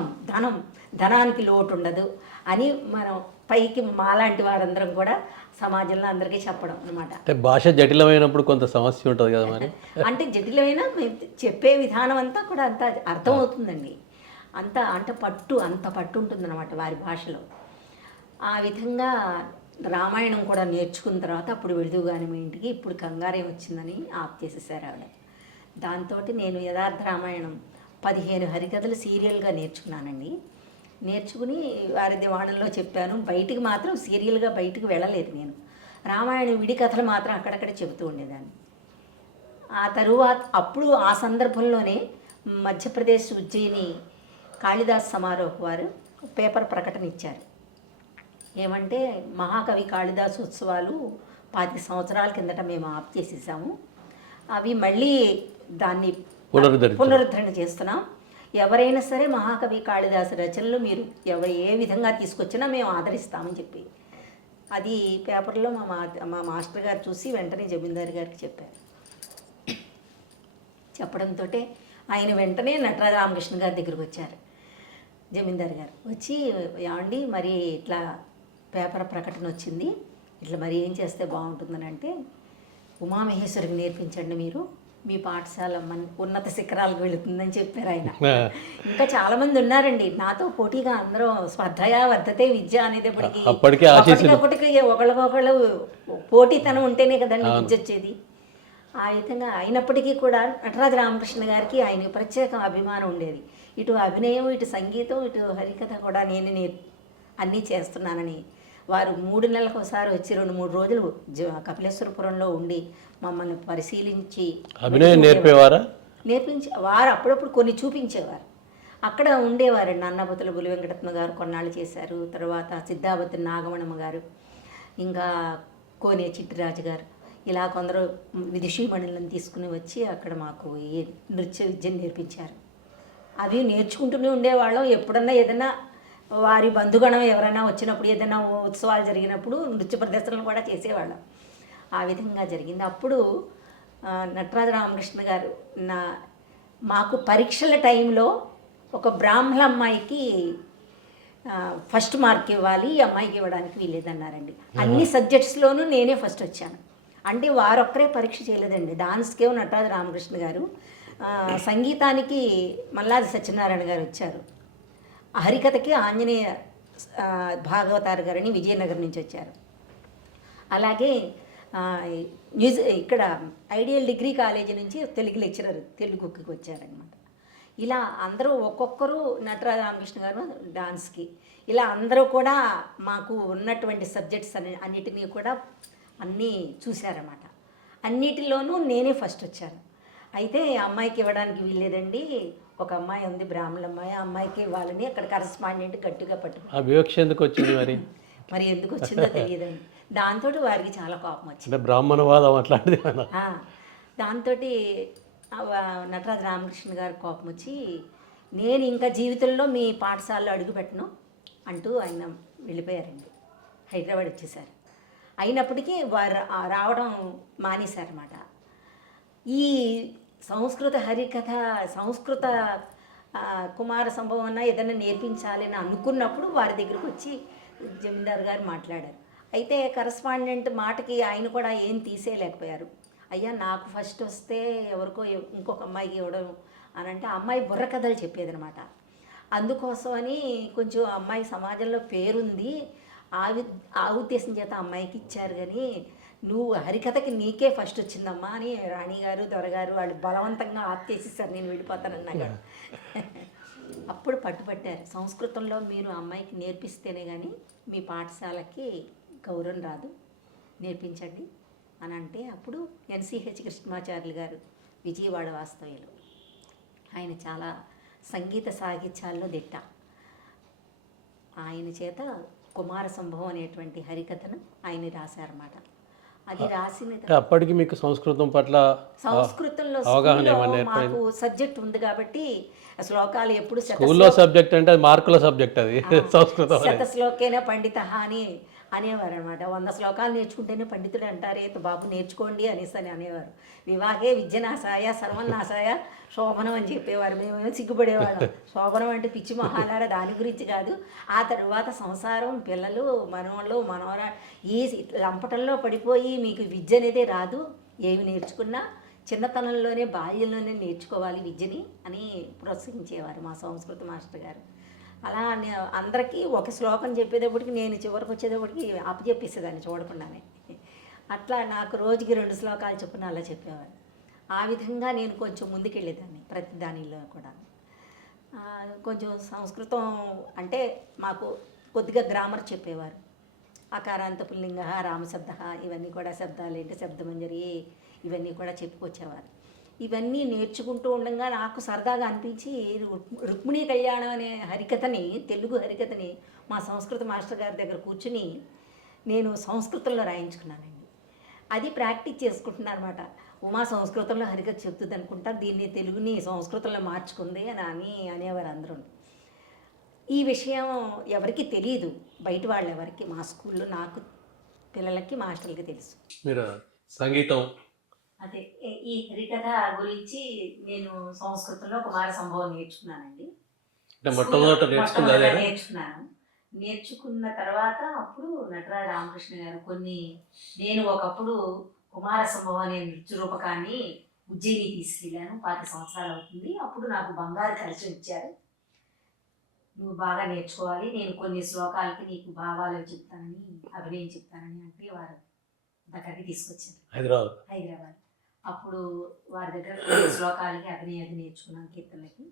ధనానికి లోటు ఉండదు అని మనం పైకి మాలాంటి వారందరం కూడా సమాజంలో అందరికీ చెప్పడం అనమాట. అంటే భాష జటిలమైనప్పుడు కొంత సమస్య ఉంటుంది కదా మరి. అంటే జటిలమైన చెప్పే విధానం అంతా కూడా అంత అర్థమవుతుందండి. అంత పట్టు ఉంటుందన్నమాట వారి భాషలో. ఆ విధంగా రామాయణం కూడా నేర్చుకున్న తర్వాత అప్పుడు వెళుదుగాని మీ ఇంటికి, ఇప్పుడు కంగారేం వచ్చిందని ఆఫ్ చేసేసారు ఆవిడ. దాంతో నేను యథార్థ రామాయణం 15 హరికథలు సీరియల్గా నేర్చుకున్నానండి. నేర్చుకుని వారి దివాణంలో చెప్పాను. బయటికి మాత్రం సీరియల్గా బయటికి వెళ్ళలేదు నేను. రామాయణం విడి కథలు మాత్రం అక్కడక్కడ చెబుతూ ఉండేదాన్ని. ఆ తరువాత అప్పుడు ఆ సందర్భంలోనే మధ్యప్రదేశ్ ఉజ్జయిని కాళిదాస్ సమారోహ్ వారు పేపర్ ప్రకటన ఇచ్చారు. ఏమంటే మహాకవి కాళిదాస్ ఉత్సవాలు 25 సంవత్సరాల కిందట మేము ఆఫ్ చేసేసాము, అవి మళ్ళీ దాన్ని పునరుద్ధరణ చేస్తున్నాం. ఎవరైనా సరే మహాకవి కాళిదాసు రచనలు మీరు ఏ విధంగా తీసుకొచ్చినా మేము ఆదరిస్తామని చెప్పి అది పేపర్లో మా మాస్టర్ గారు చూసి వెంటనే జమీందారు గారికి చెప్పారు. చెప్పడంతో ఆయన వెంటనే నటరాజ రామకృష్ణ గారి దగ్గరికి వచ్చారు. జమీందారు గారు వచ్చి, ఏమండి మరి ఇట్లా పేపర్ ప్రకటన వచ్చింది, ఇట్లా మరి ఏం చేస్తే బాగుంటుందని అంటే, ఉమామహేశ్వరికి నేర్పించండి మీరు, మీ పాఠశాల ఉన్నత శిఖరాలకు వెళుతుందని చెప్పారు ఆయన. ఇంకా చాలా మంది ఉన్నారండి నాతో పోటీగా, అందరూ స్పర్ధయా వర్ధతే విద్య అనేటప్పటికి అప్పటికప్పటికి ఒకళ్ళకొకళ్ళు పోటీతనం ఉంటేనే కదండి విద్య వచ్చేది. ఆ విధంగా అయినప్పటికీ కూడా నటరాజ రామకృష్ణ గారికి ఆయన ప్రత్యేక అభిమానం ఉండేది. ఇటు అభినయం, ఇటు సంగీతం, ఇటు హరికథ కూడా నేను అన్నీ చేస్తున్నానని వారు 3 నెలలకు ఒకసారి వచ్చి 2-3 రోజులు కపిలేశ్వరపురంలో ఉండి మమ్మల్ని పరిశీలించి అభినయం నేర్పేవారా? నేర్పించి వారు అప్పుడప్పుడు కొన్ని చూపించేవారు. అక్కడ ఉండేవారండి. అన్నపతుల బులి వెంకటరత్న గారు కొన్నాళ్ళు చేశారు. తర్వాత సిద్ధావతి నాగమణమ్మ గారు, ఇంకా కోనే చిట్టిరాజు గారు, ఇలా కొందరు విదుషీమణులను తీసుకుని వచ్చి అక్కడ మాకు ఈ నృత్య విద్యను నేర్పించారు. అవి నేర్చుకుంటూనే ఉండేవాళ్ళం. ఎప్పుడన్నా ఏదైనా వారి బంధుగణం ఎవరైనా వచ్చినప్పుడు, ఏదైనా ఉత్సవాలు జరిగినప్పుడు నృత్య ప్రదర్శనలు కూడా చేసేవాళ్ళం. ఆ విధంగా జరిగింది. అప్పుడు నటరాజ రామకృష్ణ గారు మాకు పరీక్షల టైంలో ఒక బ్రాహ్మణ అమ్మాయికి ఫస్ట్ మార్క్ ఇవ్వాలి, ఈ అమ్మాయికి ఇవ్వడానికి వీలేదన్నారండి. అన్ని సబ్జెక్ట్స్లోనూ నేనే ఫస్ట్ వచ్చాను. అంటే వారొక్కరే పరీక్ష చేయలేదండి. డాన్స్కేమో నటరాజ రామకృష్ణ గారు, సంగీతానికి మల్లాది సత్యనారాయణ గారు వచ్చారు, హరికథకి ఆంజనేయ భాగవతారు గారని విజయనగరం నుంచి వచ్చారు. అలాగే ఇక్కడ ఐడియల్ డిగ్రీ కాలేజీ నుంచి తెలుగు లెక్చరర్ తెలుగుకి వచ్చారనమాట. ఇలా అందరూ ఒక్కొక్కరు నటరాజ రామకృష్ణ గారు డాన్స్కి, ఇలా అందరూ కూడా మాకు ఉన్నటువంటి సబ్జెక్ట్స్ అన్నిటినీ కూడా అన్నీ చూశారన్నమాట. అన్నిటిలోనూ నేనే ఫస్ట్ వచ్చాను. అయితే అమ్మాయికి ఇవ్వడానికి వీల్లేదండి, ఒక అమ్మాయి ఉంది బ్రాహ్మణ అమ్మాయి, ఆ అమ్మాయికి ఇవ్వాలని అక్కడ కరస్పాండెంట్ గట్టిగా పట్టుకుని వివక్ష ఎందుకు వచ్చింది మరి ఎందుకు వచ్చిందో తెలియదండి. దాంతో వారికి చాలా కోపం వచ్చింది. బ్రాహ్మణవాదం అట్లాంటిది. దాంతో నటరాజ రామకృష్ణ గారు కోపం వచ్చి, నేను ఇంకా జీవితంలో మీ పాఠశాలలో అడుగుపెట్టను అంటూ ఆయన వెళ్ళిపోయారండి. హైదరాబాద్ వచ్చేసారు. అయినప్పటికీ వారు రావడం మానేశారన్నమాట. ఈ సంస్కృత హరికథ, సంస్కృత కుమార సంభవం అన్న ఏదైనా నేర్పించాలి అని అనుకున్నప్పుడు వారి దగ్గరకు వచ్చి జమీందారు గారు మాట్లాడారు. అయితే కరస్పాండెంట్ మాటకి ఆయన కూడా ఏం తీసేయలేకపోయారు. అయ్యా నాకు ఫస్ట్ వస్తే ఎవరికో ఇంకొక అమ్మాయికి ఇవ్వడం అని అంటే, ఆ అమ్మాయి బుర్ర కథలు చెప్పేదనమాట. అందుకోసమని కొంచెం అమ్మాయి సమాజంలో పేరుంది, ఆ ఉద్దేశం చేత అమ్మాయికి ఇచ్చారు. కానీ నువ్వు హరికథకి నీకే ఫస్ట్ వచ్చిందమ్మా అని రాణిగారు, దొరగారు వాళ్ళు బలవంతంగా ఆపేసేసారు, నేను వెళ్ళిపోతానన్నా. అప్పుడు పట్టుబట్టారు, సంస్కృతంలో మీరు అమ్మాయికి నేర్పిస్తేనే కానీ మీ పాఠశాలకి గౌరవం రాదు, నేర్పించండి అని అంటే, అప్పుడు ఎన్సిహెచ్ కృష్ణమాచార్యులు గారు విజయవాడ వాస్తవ్యులు, ఆయన చాలా సంగీత సాహిత్యాల్లో దిట్ట. ఆయన చేత కుమార సంభవం అనేటువంటి హరికథను ఆయన రాశారన్నమాట. అది రాసిన అప్పటికి మీకు సంస్కృతం పట్ల సంస్కృతంలో మాకు సబ్జెక్ట్ ఉంది కాబట్టి శ్లోకాలు ఎప్పుడు స్కూల్లో సబ్జెక్ట్ అంటే మార్కుల సబ్జెక్ట్, అది సంస్కృతం. శతశ్లోకేన పండిత అని అనేవారు అనమాట. 100 శ్లోకాలు నేర్చుకుంటేనే పండితుడు అంటారే, బాబు నేర్చుకోండి అనేసి అనేవారు. వివాహే విద్యనాశాయ సర్వనాశాయ శోభనం అని చెప్పేవారు. మేమేమో సిగ్గుపడేవాళ్ళం. శోభనం అంటే పిచ్చి మహాలాడ, దాని గురించి కాదు. ఆ తర్వాత సంసారం, పిల్లలు, మనవాళ్ళు, మనవరా, ఈ లంపటంలో పడిపోయి మీకు విద్య అనేది రాదు, ఏమి నేర్చుకున్నా చిన్నతనంలోనే బాల్యంలోనే నేర్చుకోవాలి విద్యని అని ప్రోత్సహించేవారు మా సంస్కృత మాస్టర్ గారు. అలా అందరికీ ఒక శ్లోకం చెప్పేటప్పటికి నేను చివరికి వచ్చేటప్పటికి అప్పచెప్పేసేదాన్ని చూడకుండానే. అట్లా నాకు రోజుకి 2 శ్లోకాలు చొప్పున అలా చెప్పేవారు. ఆ విధంగా నేను కొంచెం ముందుకెళ్ళేదాన్ని ప్రతి దానిలో కూడా. కొంచెం సంస్కృతం అంటే మాకు కొద్దిగా గ్రామర్ చెప్పేవారు. అకారాంత పుల్లింగ, రామశబ్ద, ఇవన్నీ కూడా శబ్దాలు ఏంటి, శబ్దమంజరి, ఇవన్నీ కూడా చెప్పుకొచ్చేవారు. ఇవన్నీ నేర్చుకుంటూ ఉండగా నాకు సరదాగా అనిపించి రుక్మిణీ కళ్యాణం అనే హరికథని, తెలుగు హరికథని మా సంస్కృత మాస్టర్ గారి దగ్గర కూర్చుని నేను సంస్కృతంలో రాయించుకున్నానండి. అది ప్రాక్టీస్ చేసుకుంటున్నాను అనమాట. ఉమా సంస్కృతంలో హరికథ చెప్తుంది అనుకుంటా, దీన్ని తెలుగుని సంస్కృతంలో మార్చుకుంది అని అనేవారు అందరూ. ఈ విషయం ఎవరికి తెలియదు, బయట వాళ్ళు ఎవరికి. మా స్కూల్లో నాకు పిల్లలకి మాస్టర్లకి తెలుసు. మీరు సంగీతం అదే ఈ హరికథ గురించి నేను సంస్కృతంలో కుమార సంభవం నేర్చుకున్నానండి. నేర్చుకున్నాను. నేర్చుకున్న తర్వాత అప్పుడు నటరాజ రామకృష్ణ గారు నేను ఒకప్పుడు కుమార సంభవం అనే నృత్య రూపకాన్ని ఉజ్జయిని తీసుకెళ్ళాను. 5 సంవత్సరాలు అవుతుంది. అప్పుడు నాకు బంగారు కలశం ఇచ్చారు. నువ్వు బాగా నేర్చుకోవాలి, నేను కొన్ని శ్లోకాలకి నీకు భావాలు చెప్తానని, అభినయం చెప్తానని అంటే వారు దగ్గరికి తీసుకొచ్చారు హైదరాబాద్. అప్పుడు వారి దగ్గర కొన్ని శ్లోకాలకి అభినయం నేర్చుకున్నాను, కీర్తనలకి.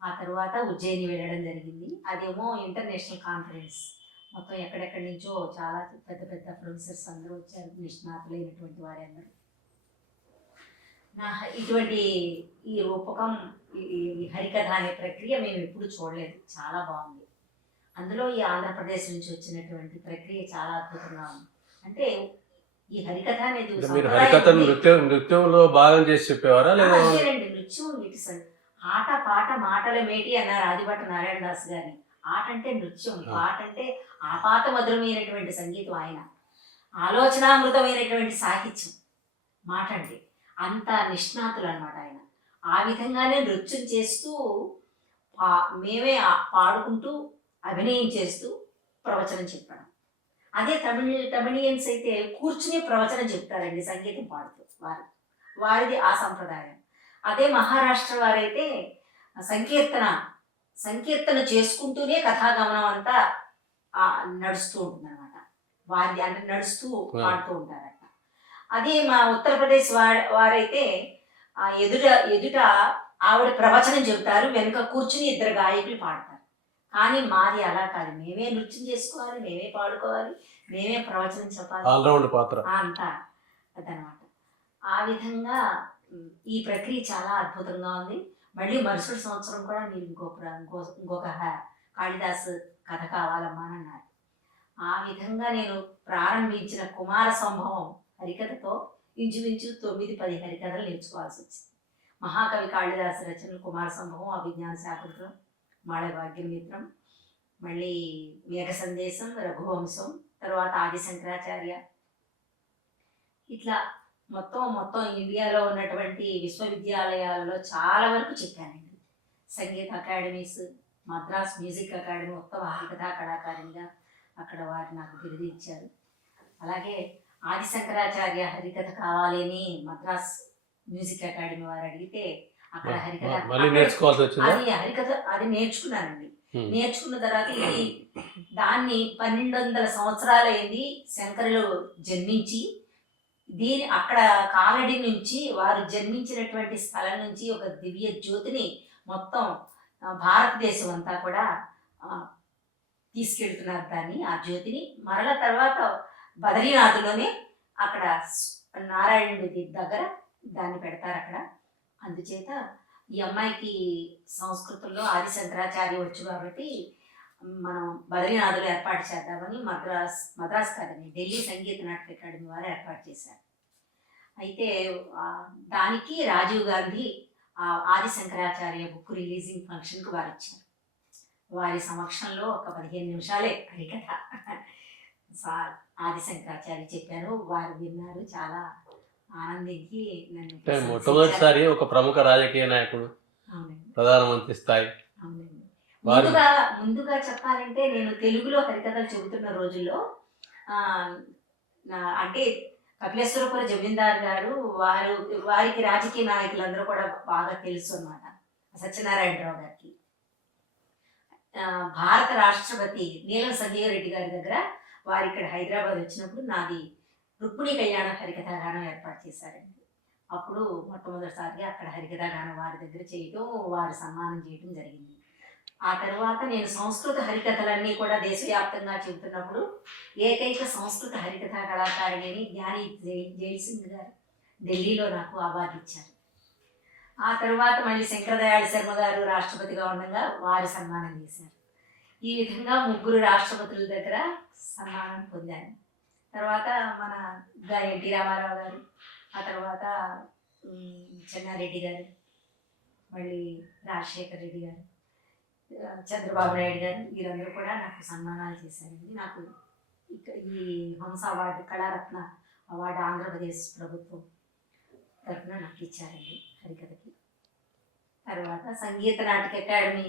ఆ తర్వాత ఉజ్జయిని వెళ్ళడం జరిగింది. అదేమో ఇంటర్నేషనల్ కాన్ఫరెన్స్, మొత్తం ఎక్కడెక్కడి నుంచో చాలా పెద్ద పెద్ద ప్రొఫెసర్స్ అందరూ వచ్చారు, నిష్ణాతులైనటువంటి వారి అందరూ. ఇటువంటి ఈ రూపకం, ఈ హరికథ అనే ప్రక్రియ మేము ఎప్పుడు చూడలేదు, చాలా బాగుంది. అందులో ఈ ఆంధ్రప్రదేశ్ నుంచి వచ్చినటువంటి ప్రక్రియ చాలా అద్భుతంగా ఉంది. అంటే ఈ హరికథ అనేది మీరు హరికథను నృత్యంలో భాగం చేసి చెప్పేవారా లేదా? నృత్యం ఆట పాట మాటల మేటి అన్నారు ఆదిభట్ట నారాయణ దాస్ గారిని. ఆట అంటే నృత్యం, పాట అంటే ఆపాత మధురమైనటువంటి సంగీతం, ఆయన ఆలోచనామృతమైనటువంటి సాహిత్యం. మాట అంటే అంత నిష్ణాతులు అన్నమాట ఆయన. ఆ విధంగానే నృత్యం చేస్తూ మేమే పాడుకుంటూ అభినయం చేస్తూ ప్రవచనం చెప్పడం. అదే తమిళియన్స్ అయితే కూర్చుని ప్రవచనం చెప్తారండి సంగీతం పాడుతూ, వారిది ఆ సంప్రదాయం. అదే మహారాష్ట్ర వారైతే సంకీర్తన చేసుకుంటూనే కథాగమనం అంతా నడుస్తూ ఉంటుంది అనమాట. వారిది అంటే నడుస్తూ పాడుతూ ఉంటారట. అదే మా ఉత్తరప్రదేశ్ వారైతే ఎదుట ఆవిడ ప్రవచనం చెబుతారు, వెనుక కూర్చుని 2 గాయకులు పాడతారు. కానీ మాది అలా కాదు, మేమే నృత్యం చేసుకోవాలి, మేమే పాడుకోవాలి, మేమే ప్రవచనం చెప్పాలి, ఆల్రౌండ్ పాత్ర అంతా అదనమాట. ఆ విధంగా ఈ ప్రక్రియ చాలా అద్భుతంగా ఉంది. మళ్ళీ మరుసటి సంవత్సరం కూడా మీరు ఇంకొక కాళిదాసు కథ కావాలమ్మా అని అన్నారు. ఆ విధంగా నేను ప్రారంభించిన కుమార సంభవం హరికథతో ఇంచుమించు 9-10 హరికథలు నేర్చుకోవాల్సి వచ్చింది. మహాకవి కాళిదాసు రచనలు కుమార సంభవం, అభిజ్ఞాన శాకుంతలం, మాళభాగ్యమిత్రం, మళ్ళీ మేఘ సందేశం, రఘువంశం, తర్వాత ఆది శంకరాచార్య, ఇట్లా మొత్తం ఇండియాలో ఉన్నటువంటి విశ్వవిద్యాలయాలలో చాలా వరకు చెప్పానండి. సంగీత అకాడమీస్, మద్రాస్ మ్యూజిక్ అకాడమీ ఉత్తమ హరికథా కళాకారిణిగా అక్కడ వారు నాకు బిరుదు ఇచ్చారు. అలాగే ఆది శంకరాచార్య హరికథ కావాలి అని మద్రాస్ మ్యూజిక్ అకాడమీ వారు అడిగితే అక్కడ హరికథ అది నేర్చుకున్నానండి. నేర్చుకున్న తర్వాత దాన్ని 1200 సంవత్సరాలైంది శంకరులు జన్మించి, అక్కడ కాలడి నుంచి వారు జన్మించినటువంటి స్థలం నుంచి ఒక దివ్య జ్యోతిని మొత్తం భారతదేశం అంతా కూడా తీసుకెళ్తున్నారు. దాన్ని ఆ జ్యోతిని మరల తర్వాత బద్రీనాథ్లోనే అక్కడ నారాయణుడి దగ్గర దాన్ని పెడతారు అక్కడ. అందుచేత ఈ అమ్మాయికి సంస్కృతంలో ఆది శంకరాచార్య వచ్చు కాబట్టి మనం బద్రీనాథ్లో ఏర్పాటు చేద్దామని మద్రాస్ కాదని ఢిల్లీ సంగీత నాటక అకాడమీ వారు ఏర్పాటు చేశారు. అయితే దానికి రాజీవ్ గాంధీ ఆది శంకరాచార్య బుక్ రిలీజింగ్ ఫంక్షన్కి వారు ఇచ్చారు. వారి సమక్షంలో ఒక 15 నిమిషాలే హరికథ ఆది శంకరాచార్య చెప్పాను. వారు విన్నారు, చాలా ఆనందించి నన్ను మొట్టమొదటిసారి ఒక ప్రముఖ రాజకీయ నాయకుడు, ప్రధానమంత్రి స్థాయి. అవునండి. ముందుగా చెప్పాలంటే నేను తెలుగులో హరికథలు చెబుతున్న రోజుల్లో అంటే కపిలేశ్వరపుర జమీందార్ గారు వారికి రాజకీయ నాయకులందరూ కూడా బాగా తెలుసు అన్నమాట. సత్యనారాయణరావు గారికి భారత రాష్ట్రపతి నీలం సంజీవ రెడ్డి గారి దగ్గర వారు ఇక్కడ హైదరాబాద్ వచ్చినప్పుడు నాది రుక్మిణి కళ్యాణ హరికథాగానం ఏర్పాటు చేశారండి. అప్పుడు మొట్టమొదటిసారిగా అక్కడ హరికథాగానం వారి దగ్గర చేయటం, వారి సన్మానం చేయటం జరిగింది. ఆ తర్వాత నేను సంస్కృత హరికథలన్నీ కూడా దేశవ్యాప్తంగా చెబుతున్నప్పుడు ఏకైక సంస్కృత హరికథా కళాకారిణి జ్ఞాని జైసింగ్ గారు ఢిల్లీలో నాకు అవార్డు ఇచ్చారు. ఆ తర్వాత మళ్ళీ శంకరదయాళ శర్మ గారు రాష్ట్రపతిగా ఉండగా వారి సన్మానం చేశారు. ఈ విధంగా 3 రాష్ట్రపతుల దగ్గర సన్మానం పొందాను. తర్వాత మన ఎన్టీ రామారావు గారు, ఆ తర్వాత చెన్నారెడ్డి గారు, మళ్ళీ రాజశేఖర్ రెడ్డి గారు, చంద్రబాబు నాయుడు గారు, వీరందరూ కూడా నాకు సన్మానాలు చేశారండి. నాకు ఈ హంస అవార్డు, కళారత్న అవార్డు ఆంధ్రప్రదేశ్ ప్రభుత్వం తరఫున నాకు ఇచ్చారండి హరికథకి. తర్వాత సంగీత నాటక అకాడమీ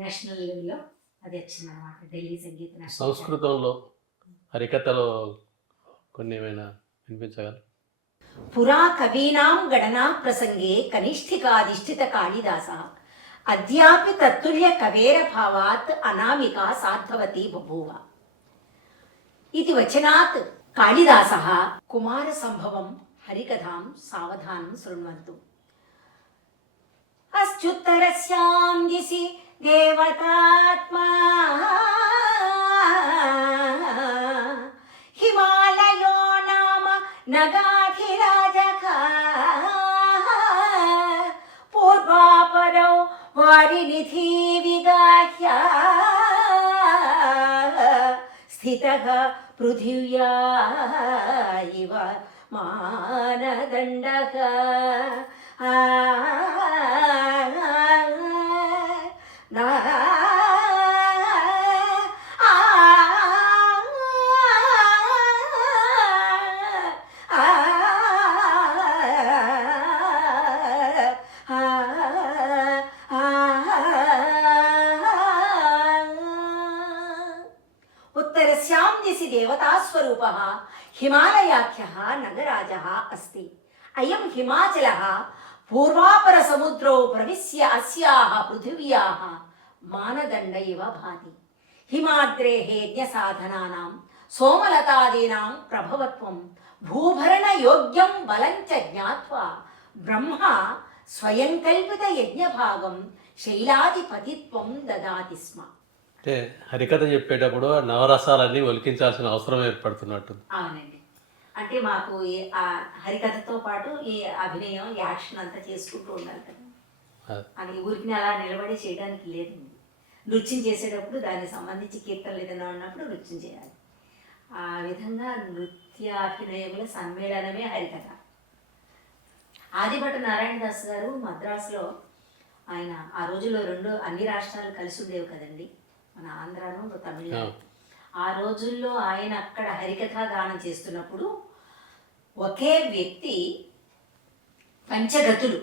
నేషనల్ లెవెల్లో అది వచ్చిందనమాట, ఢిల్లీ సంగీత నాటక. సంస్కృతంలో హరికథలో కొన్ని ఏమైనా వినిపించగలరు? పురా కవీనాం గణనా ప్రసంగే కనిష్ఠికాధిష్ఠిత కాళిదాస అద్యాపి తత్తుల్య కవేర భావాత్ అనామికా సార్థవతి బభూవ. ఇది వచనాత్ కాళిదాసః కుమార సంభవం హరికథాం సావధానం శృణ్వంతు. అశ్చుత్తరస్యాం దిశి దేవతాత్మా హిమాలయో నామ నగాధిరాజః పూర్వాపరౌ వారినిధి విగాహ్య స్థితః పృథివ్యా ఇవ మానదండః. उत्तरस्यां दिशि देवतास्वरूपः हिमालयाख्यः नगराजः अस्ति. अयं हिमाचलः पूर्वापरसमुद्रौ प्रविश्य अस्याः पृथिव्याः मानदण्ड इव भाति. हिमाद्रेः यज्ञसाधनानां सोमलतादीनां प्रभवत्वं भूभरणयोग्यं बलं च ज्ञात्वा ब्रह्मा स्वयं कल्पितयज्ञभागं शैलाधिपतित्वं ददाति स्म. అంటే హరికథ చెప్పేటప్పుడు నవరసాలన్నీ ఒలికించాల్సిన అవసరం ఏర్పడుతున్నట్టు. అవునండి. అంటే మాకు ఆ హరికథతో పాటు ఈ అభినయం యాక్షన్ అంతా చేసుకుంటూ ఉండాలి కదా. అని ఊరికి అలా నిలబడి చేయడానికి లేదండి. నృత్యం చేసేటప్పుడు దానికి సంబంధించి కీర్తనలు ఏదైనా ఉన్నప్పుడు నృత్యం చేయాలి. ఆ విధంగా నృత్యాభినయముల సమ్మేళనమే హరికథ. ఆదిభట్ట నారాయణదాస్ గారు మద్రాసులో ఆయన ఆ రోజుల్లో అన్ని రాష్ట్రాలు కలిసి ఉండేవి కదండి, మన ఆంధ్రాను తమిళనాడు. ఆ రోజుల్లో ఆయన అక్కడ హరికథా గానం చేస్తున్నప్పుడు ఒకే వ్యక్తి పంచగతులు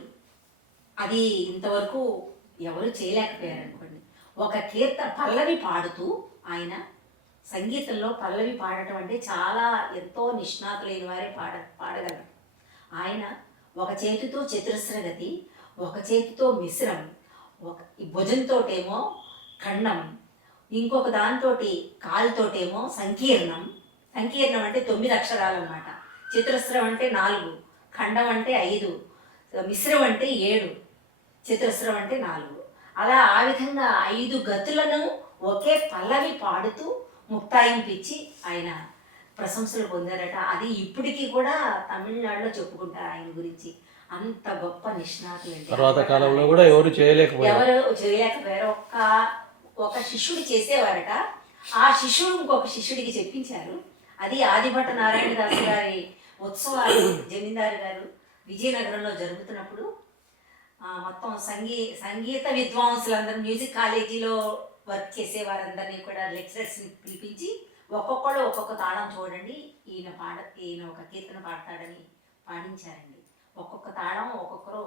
అది ఇంతవరకు ఎవరు చేయలేకపోయారు అనుకోండి. ఒక పల్లవి పాడుతూ ఆయన సంగీతంలో పల్లవి పాడటం అంటే చాలా ఎంతో నిష్ణాతులైన వారే పాడగలరు. ఆయన ఒక చేతితో చతురస్రగతి, ఒక చేతితో మిశ్రం, ఈ భుజంతోటేమో ఖండం, ఇంకొక దాంతోటి కాలుతోటేమో సంకీర్ణం. సంకీర్ణం అంటే 9 అక్షరాలు అన్నమాట. చతురస్రం అంటే 4, ఖండం అంటే 5, మిశ్రం అంటే 7, చతురస్రం అంటే 4. అలా ఆ విధంగా 5 గతులను ఒకే పల్లవి పాడుతూ ముక్తాయింపిచ్చి ఆయన ప్రశంసలు పొందారట. అది ఇప్పటికీ కూడా తమిళనాడులో చెప్పుకుంటారు ఆయన గురించి. అంత గొప్ప నిష్ణాతులు. తర్వాత కాలంలో కూడా ఎవరు చేయలేకపోయారు. ఒక శిష్యుడు చేసేవారట. ఆ శిష్యుడు ఇంకొక శిష్యుడికి చెప్పించారు. అది ఆదిభట్ట నారాయణదాస్ గారి ఉత్సవాలు జమీందారు గారు విజయనగరంలో జరుగుతున్నప్పుడు మొత్తం సంగీత విద్వాంసులందరూ, మ్యూజిక్ కాలేజీలో వర్క్ చేసే వారందరినీ కూడా లెక్చరర్స్ని పిలిపించి ఒక్కొక్కడు ఒక్కొక్క తాళం చూడండి, ఈయన ఒక కీర్తన పాడతాడని పాడించారండి. ఒక్కొక్క తాళం ఒక్కొక్కరు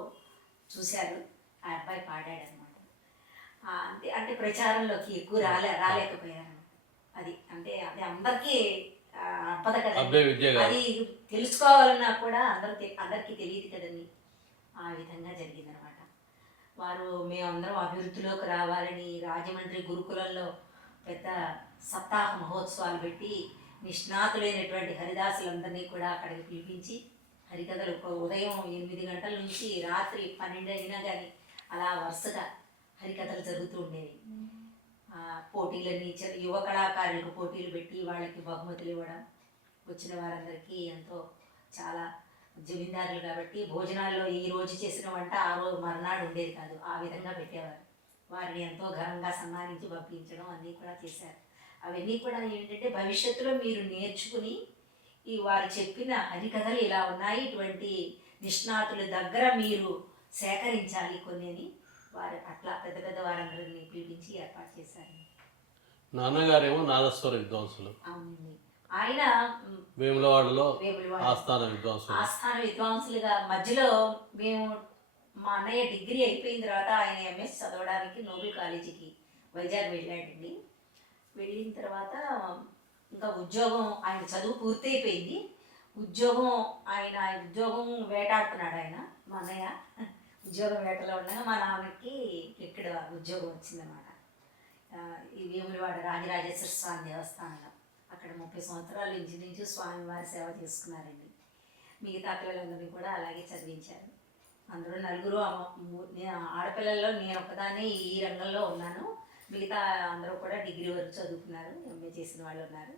చూశారు. ఆ అబ్బాయి పాడాడనమాట. అంటే ప్రచారంలోకి ఎక్కువ రాలేకపోయారు. అది అంటే అది అందరికీ అబ్బదు కదండి. అది తెలుసుకోవాలన్నా కూడా అందరికీ తెలియదు కదండి. ఆ విధంగా జరిగిందనమాట. మేమందరం అభివృద్ధిలోకి రావాలని రాజమండ్రి గురుకులంలో పెద్ద సప్తాహ మహోత్సవాలు పెట్టి నిష్ణాతులైనటువంటి హరిదాసులందరినీ కూడా అక్కడికి పిలిపించి హరికథలు ఉదయం 8 గంటల నుంచి రాత్రి 12 అయినా కానీ అలా వరుసగా హరికథలు జరుగుతూ ఉండేవి. పోటీలన్నీ యువ కళాకారులకు పోటీలు పెట్టి వాళ్ళకి బహుమతులు ఇవ్వడం, వచ్చిన వారందరికీ ఎంతో చాలా జమీందారులు కాబట్టి భోజనాల్లో ఈ రోజు చేసిన వంట ఆ రోజు మర్నాడు ఉండేది కాదు. ఆ విధంగా పెట్టేవారు. వారిని ఎంతో ఘనంగా సన్మానించి పంపించడం అన్నీ కూడా చేశారు. అవన్నీ కూడా ఏంటంటే భవిష్యత్తులో మీరు నేర్చుకుని వారు చెప్పిన హరికథలు ఇలా ఉన్నాయి, ఇటువంటి నిష్ణాతుల దగ్గర మీరు సేకరించాలి కొన్ని అని వారు అట్లా పెద్ద పెద్ద వారందరినీ పిలిపించి ఏర్పాటు చేశారు. నాన్నగారేమో నాదస్వర విద్వాంసులు. అవునండి. ఆయన వేములవాడలో ఆస్థాన విద్వాంసులుగా మధ్యలో మా అన్నయ్య డిగ్రీ అయిపోయిన తర్వాత ఆయన ఎంఎస్ చదవడానికి నోబెల్ కాలేజీకి వైజాగ్ వెళ్ళాడండి. వెళ్ళిన తర్వాత ఇంకా ఉద్యోగం ఆయన చదువు పూర్తయిపోయింది. ఉద్యోగం ఆయన ఉద్యోగం వేటాడుతున్నాడు ఆయన మా అన్నయ్య ఉద్యోగం వేటలో ఉండగా మా నాన్నకి ఇక్కడ ఉద్యోగం వచ్చిందనమాట. ఈ వేములవాడ రాజరాజేశ్వర స్వామి దేవస్థానంలో అక్కడ 30 సంవత్సరాలు ఇంచుమించు స్వామివారి సేవ చేసుకున్నారండి. మిగతా పిల్లలందరినీ కూడా అలాగే చదివించారు. అందులో నలుగురు ఆడపిల్లల్లో నేను ఒక్కదాన్ని ఈ రంగంలో ఉన్నాను. మిగతా అందరూ కూడా డిగ్రీ వరకు చదువుకున్నారు, ఎంఏ చేసిన వాళ్ళు ఉన్నారు.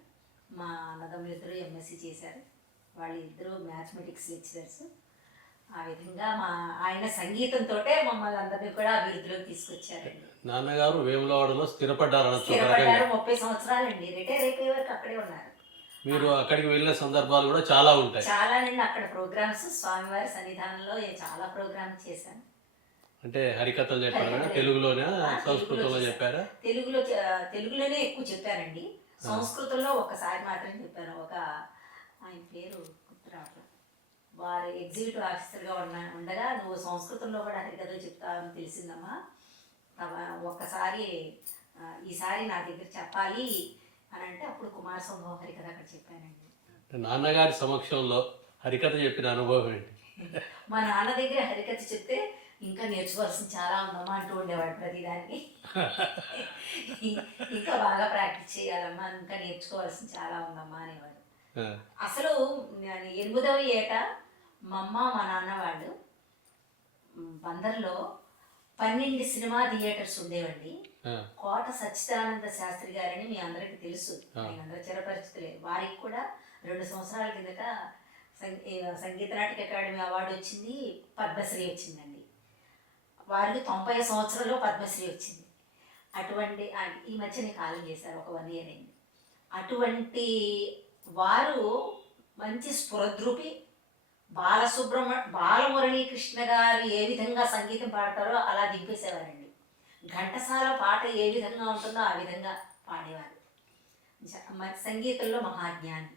మా అన్నదమ్ములు ఇద్దరు ఎంఎస్సి చేశారు, వాళ్ళు ఇద్దరు మ్యాథమెటిక్స్ లెక్చరర్స్. ఆ విధంగా ఆయన సంగీతంతో మమ్మల్ని అందరినీ కూడా అభివృద్ధిలోకి తీసుకొచ్చారండి. నాన్నగారు వేములవాడలో స్థిరపడ్డారు 30 సంవత్సరాలండి. రిటైర్ అయిపోయే వరకు అక్కడే ఉన్నారు. మీరు అక్కడికి వెళ్ళిన సందర్భాలు కూడా చాలా ఉంటాయి. చాలానండి. అక్కడ ప్రోగ్రామ్స్ స్వామివారి సన్నిధానంలో చాలా ప్రోగ్రామ్స్ చేశాను. అంటే హరికథలు చెప్పారా? తెలుగులోనే సంస్కృతంలో చెప్పారా? తెలుగులోనే ఎక్కువ చెప్పారండి. సంస్కృతంలో ఒకసారి మాత్రం చెప్పాను. ఆయన పేరు గుర్తు రావట్లేదు. వారు ఎగ్జిక్యూటివ్ ఆఫీసర్గా ఉండగా నువ్వు సంస్కృతంలో కూడా హరికథలు చెప్తావని తెలిసిందమ్మా, ఒక్కసారి ఈసారి నా దగ్గర చెప్పాలి అని అంటే అప్పుడు కుమార సంభవం హరికథ అక్కడ చెప్పానండి. నాన్నగారి సమక్షంలో హరికథ చెప్పిన అనుభవం ఏంటి? మా నాన్న దగ్గర హరికథ చెప్తే ఇంకా నేర్చుకోవాల్సింది చాలా ఉందమ్మా అంటూ ఉండేవాడు ప్రతిదానికి. ఇంకా బాగా ప్రాక్టీస్ చేయాలమ్మా, ఇంకా నేర్చుకోవాల్సింది చాలా ఉందమ్మా అనేవాడు. అసలు 8వ ఏట మా అమ్మ మా నాన్న వాళ్ళు బందర్లో 12 సినిమా థియేటర్స్ ఉండేవండి. కోట సచ్చిదానంద శాస్త్రి గారని మీ అందరికీ తెలుసు, ఆయన అందరూ చిరపరిచితులే. వారికి కూడా 2 సంవత్సరాల కిందట సంగీత నాటక అకాడమీ అవార్డు వచ్చింది, పద్మశ్రీ వచ్చిందండి. వారికి 90వ సంవత్సరంలో పద్మశ్రీ వచ్చింది. అటువంటి ఈ మధ్యనే కాలం చేశారు, ఒక 1 ఇయర్ అయింది. అటువంటి వారు మంచి స్ఫురద్రూపి. బాలమురళీకృష్ణ గారు ఏ విధంగా సంగీతం పాడతారో అలా దింపేసేవారండి. ఘంటసాల పాట ఏ విధంగా ఉంటుందో ఆ విధంగా పాడేవారు. సంగీతంలో మహాజ్ఞాని,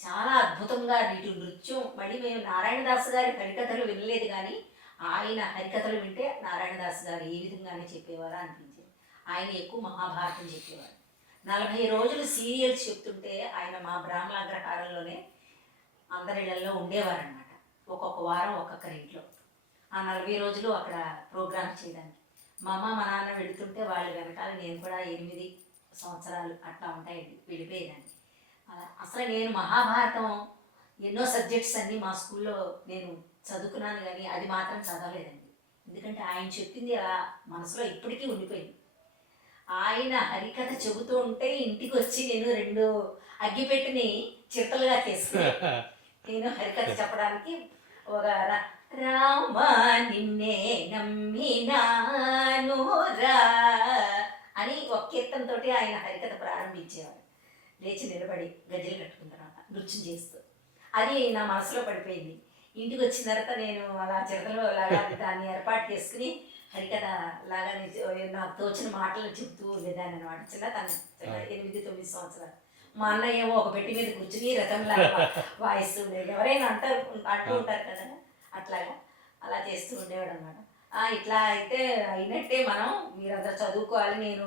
చాలా అద్భుతంగా నృత్యం. మళ్ళీ మేము నారాయణదాస్ గారి హరికథలు వినలేదు, కానీ ఆయన హరికథలు వింటే నారాయణదాస్ గారు ఏ విధంగానే చెప్పేవారు అనిపించేది. ఆయన ఎక్కువ మహాభారతం చెప్పేవారు. 40 రోజులు సీరియల్స్ చెప్తుంటే ఆయన మా బ్రాహ్మణ అగ్రహారంలోనే అందరిళ్లలో ఉండేవారనమాట. ఒక్కొక్క వారం ఒక్కొక్కరింట్లో ఆ 40 రోజులు అక్కడ ప్రోగ్రామ్ చేయడానికి. మా అమ్మ మా నాన్న వెళుతుంటే వాళ్ళు వెనకాల నేను కూడా 8 సంవత్సరాలు అట్లా ఉంటాయండి వెళ్ళిపోయేదాన్ని. అలా అసలు నేను మహాభారతం ఎన్నో సబ్జెక్ట్స్ అన్నీ మా స్కూల్లో నేను చదువుకున్నాను, కానీ అది మాత్రం చదవలేదండి. ఎందుకంటే ఆయన చెప్పింది అలా మనసులో ఇప్పటికీ ఉండిపోయింది. ఆయన హరికథ చెబుతూ ఉంటే ఇంటికి వచ్చి నేను 2 అగ్గిపెట్టిని చిరతలుగా తీసుకుని నేను హరికథ చెప్పడానికి ఒక రామ నిన్నే నమ్మినాను రా అని ఒక కీర్తనతో ఆయన హరికథ ప్రారంభించేవారు. లేచి నిలబడి గజ్జలు కట్టుకున్న తర్వాత నృత్యం చేస్తూ అది నా మనసులో పడిపోయింది. ఇంటికి వచ్చిన తర్వాత నేను అలా చిరతలో లాగా దాన్ని ఏర్పాటు చేసుకుని హరికథ లాగా నాకు తోచిన మాటలు చెప్తూ ఉండేదాన్ని అనమాట. తను 8-9 సంవత్సరాలు. మా అన్నయ్య ఏమో ఒక పెట్టి మీద కూర్చుని రథంలాగా వాయిస్తూ ఉండేది. ఎవరైనా అంటూ ఉంటారు కదా, అట్లాగా అలా చేస్తూ ఉండేవాడు అనమాట. ఇట్లా అయితే అయినట్టే మనం మీరందరూ చదువుకోవాలి, నేను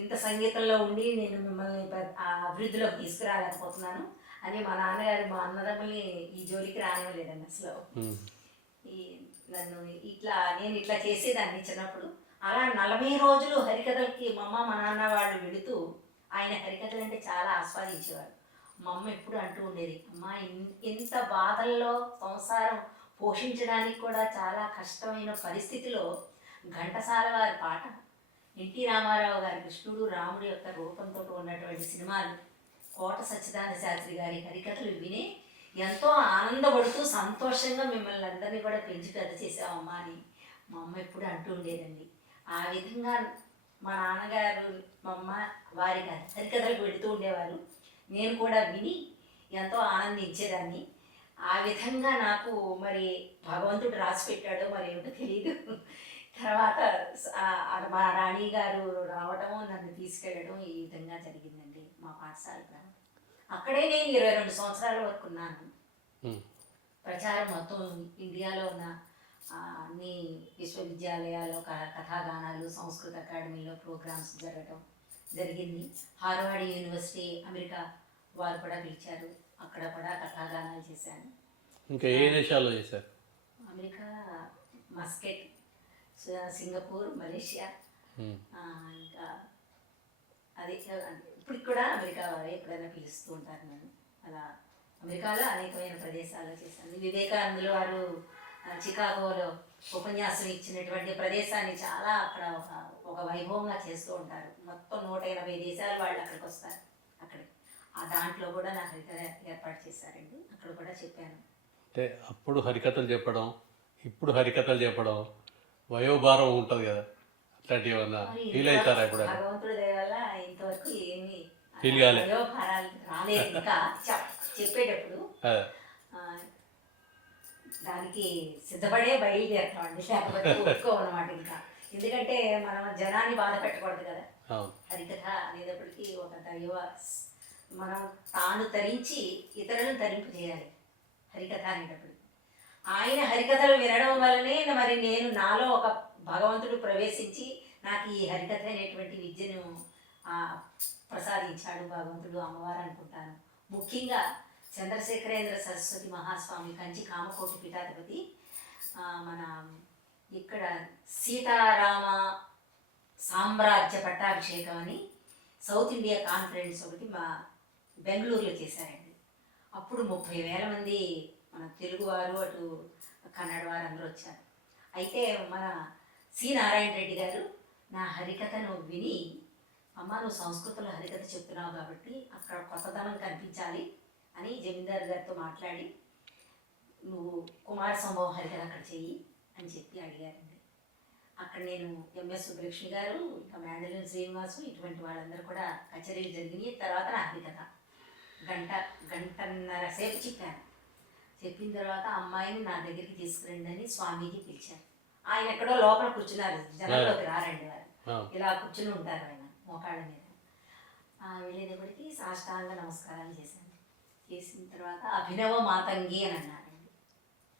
ఇంత సంగీతంలో ఉండి నేను మిమ్మల్ని అభివృద్ధిలోకి తీసుకురాలేకపోతున్నాను అని మా నాన్నగారు మా అన్నదమ్ముల్ని ఈ జోలికి రానివ్వలేదండి అసలు. నన్ను నేను ఇట్లా చేసేదాన్ని చిన్నప్పుడు. అలా 40 రోజులు హరికథలకి మా అమ్మ మా నాన్న వాళ్ళు వెళుతూ ఆయన హరికథలు అంటే చాలా ఆస్వాదించేవారు. మా అమ్మ ఎప్పుడు అంటూ ఉండేది, అమ్మ ఇంత బాధల్లో సంసారం పోషించడానికి కూడా చాలా కష్టమైన పరిస్థితిలో ఘంటసాల వారి పాట, ఎన్టీ రామారావు గారి కృష్ణుడు రాముడి యొక్క రూపంతో ఉన్నటువంటి సినిమాలు, కోట సచ్చిదానంద శాస్త్రి గారి హరికథలు విని ఎంతో ఆనందపడుతూ సంతోషంగా మిమ్మల్ని అందరినీ కూడా పెంచి పెద్ద చేసామమ్మా అని మా అమ్మ ఎప్పుడు అంటూ ఉండేదండి. ఆ విధంగా మా నాన్నగారు మా అమ్మ వారి హరికథలకు వెళుతూ ఉండేవారు. నేను కూడా విని ఎంతో ఆనందించేదాన్ని. ఆ విధంగా నాకు మరి భగవంతుడు రాసి పెట్టాడో మరి ఏమిటో తెలియదు. తర్వాత మా రాణి గారు రావడము, నన్ను తీసుకెళ్ళడం ఈ విధంగా జరిగిందండి మా పాఠశాల. అక్కడే నేను 22 సంవత్సరాల వరకు ఉన్నాను. ప్రచారం మొత్తం ఇండియాలో ఉన్న అన్ని విశ్వవిద్యాలయాల్లో కథాగానాలు, సంస్కృత అకాడమీలో ప్రోగ్రామ్స్ జరగడం జరిగింది. హార్వర్డ్ యూనివర్సిటీ అమెరికా వారు కూడా పిలిచారు. అక్కడ కూడా కథాగానాలు చేశాను. ఇంకా ఏ దేశాల్లో చేశారు? అమెరికా, మస్కెట్, సింగపూర్, మలేషియా, ఉమ్. ఇంకా అది ఇప్పుడు కూడా అమెరికా వారు ఎప్పుడైనా పిలుస్తూ ఉంటారు నన్ను. అలా అమెరికాలో అనేకమైన ప్రదేశాల్లో చేశాను. వివేకానందులు వారు చికాగోలో ఉపన్యాసం ఇచ్చినటువంటి ప్రదేశాన్ని చాలా అక్కడ ఒక వైభవంగా చేస్తూ ఉంటారు. మొత్తం 180 దేశాలు వాళ్ళు అక్కడికి వస్తారు. అక్కడికి ఆ దాంట్లో కూడా నాకు ఏర్పాటు చేశారండి. అక్కడ కూడా చెప్పాను. అంటే అప్పుడు హరికథలు చెప్పడం, ఇప్పుడు హరికథలు చెప్పడం వయోభారం ఉంటుంది కదా, అట్లాంటివి ఏమన్నా ఫీల్ అవుతారా ఇప్పుడు? భగవంతుడి దయ వల్ల ఇంతవరకు ఏమి ఫీల్ కాలే, వయోభారాలు రాలేదు. ఇంకా చెప్పేటప్పుడు దానికి సిద్ధపడే బయలుదేరతామండి, లేకపోతే ఒప్పుకోమన్నమాట. ఇంకా ఎందుకంటే మనం జనాన్ని బాధ పెట్టకూడదు కదా. హరికథ అనేటప్పటికీ ఒక దైవ, మనం తాను తరించి ఇతరులను తరింపు చేయాలి హరికథ అనేటప్పుడు. ఆయన హరికథలు వినడం వల్లనే మరి నేను నాలో ఒక భగవంతుడు ప్రవేశించి నాకు ఈ హరికథ అనేటువంటి విద్యను ప్రసాదించాడు భగవంతుడు, అమ్మవారు అనుకుంటాను. ముఖ్యంగా చంద్రశేఖరేంద్ర సరస్వతి మహాస్వామి, కంచి కామకోటి పీఠాధిపతి, మన ఇక్కడ సీతారామ సామ్రాజ్య పట్టాభిషేకం అని సౌత్ ఇండియా కాన్ఫరెన్స్ ఒకటి మా బెంగళూరులో చేశారండి. అప్పుడు 30,000 మంది మన తెలుగువారు, అటు కన్నడ వారు అందరూ వచ్చారు. అయితే మన సి నారాయణ రెడ్డి గారు నా హరికథను విని, అమ్మ నువ్వు సంస్కృతంలో హరికథ చెప్తున్నావు కాబట్టి అక్కడ కొత్తదనం కనిపించాలి అని జమీందారు గారితో మాట్లాడి, నువ్వు కుమార సంభవం హరికథ అక్కడ చెయ్యి అని చెప్పి అడిగారండి. అక్కడ నేను ఎంఎస్ సుబ్బలక్ష్మి గారు, ఇంకా మేడలిన్ శ్రీనివాసు, ఇటువంటి వాళ్ళందరూ కూడా కచేరీలు జరిగినాయి. తర్వాత నా హరికథ గంటన్నర సేపు చెప్పాను. చెప్పిన తర్వాత అమ్మాయిని నా దగ్గరికి తీసుకురండి అని స్వామీజీ పిలిచారు. ఆయన ఎక్కడో లోపల కూర్చున్నారు, జనంలోకి రారండి వారు, ఇలా కూర్చుని ఉంటారు ఆయన మోకాళ్ళ మీద. వెళ్ళేటప్పటికి సాష్టాంగ నమస్కారాలు చేశాను. చేసిన తర్వాత అభినవ మాతంగి అని అన్నారండి.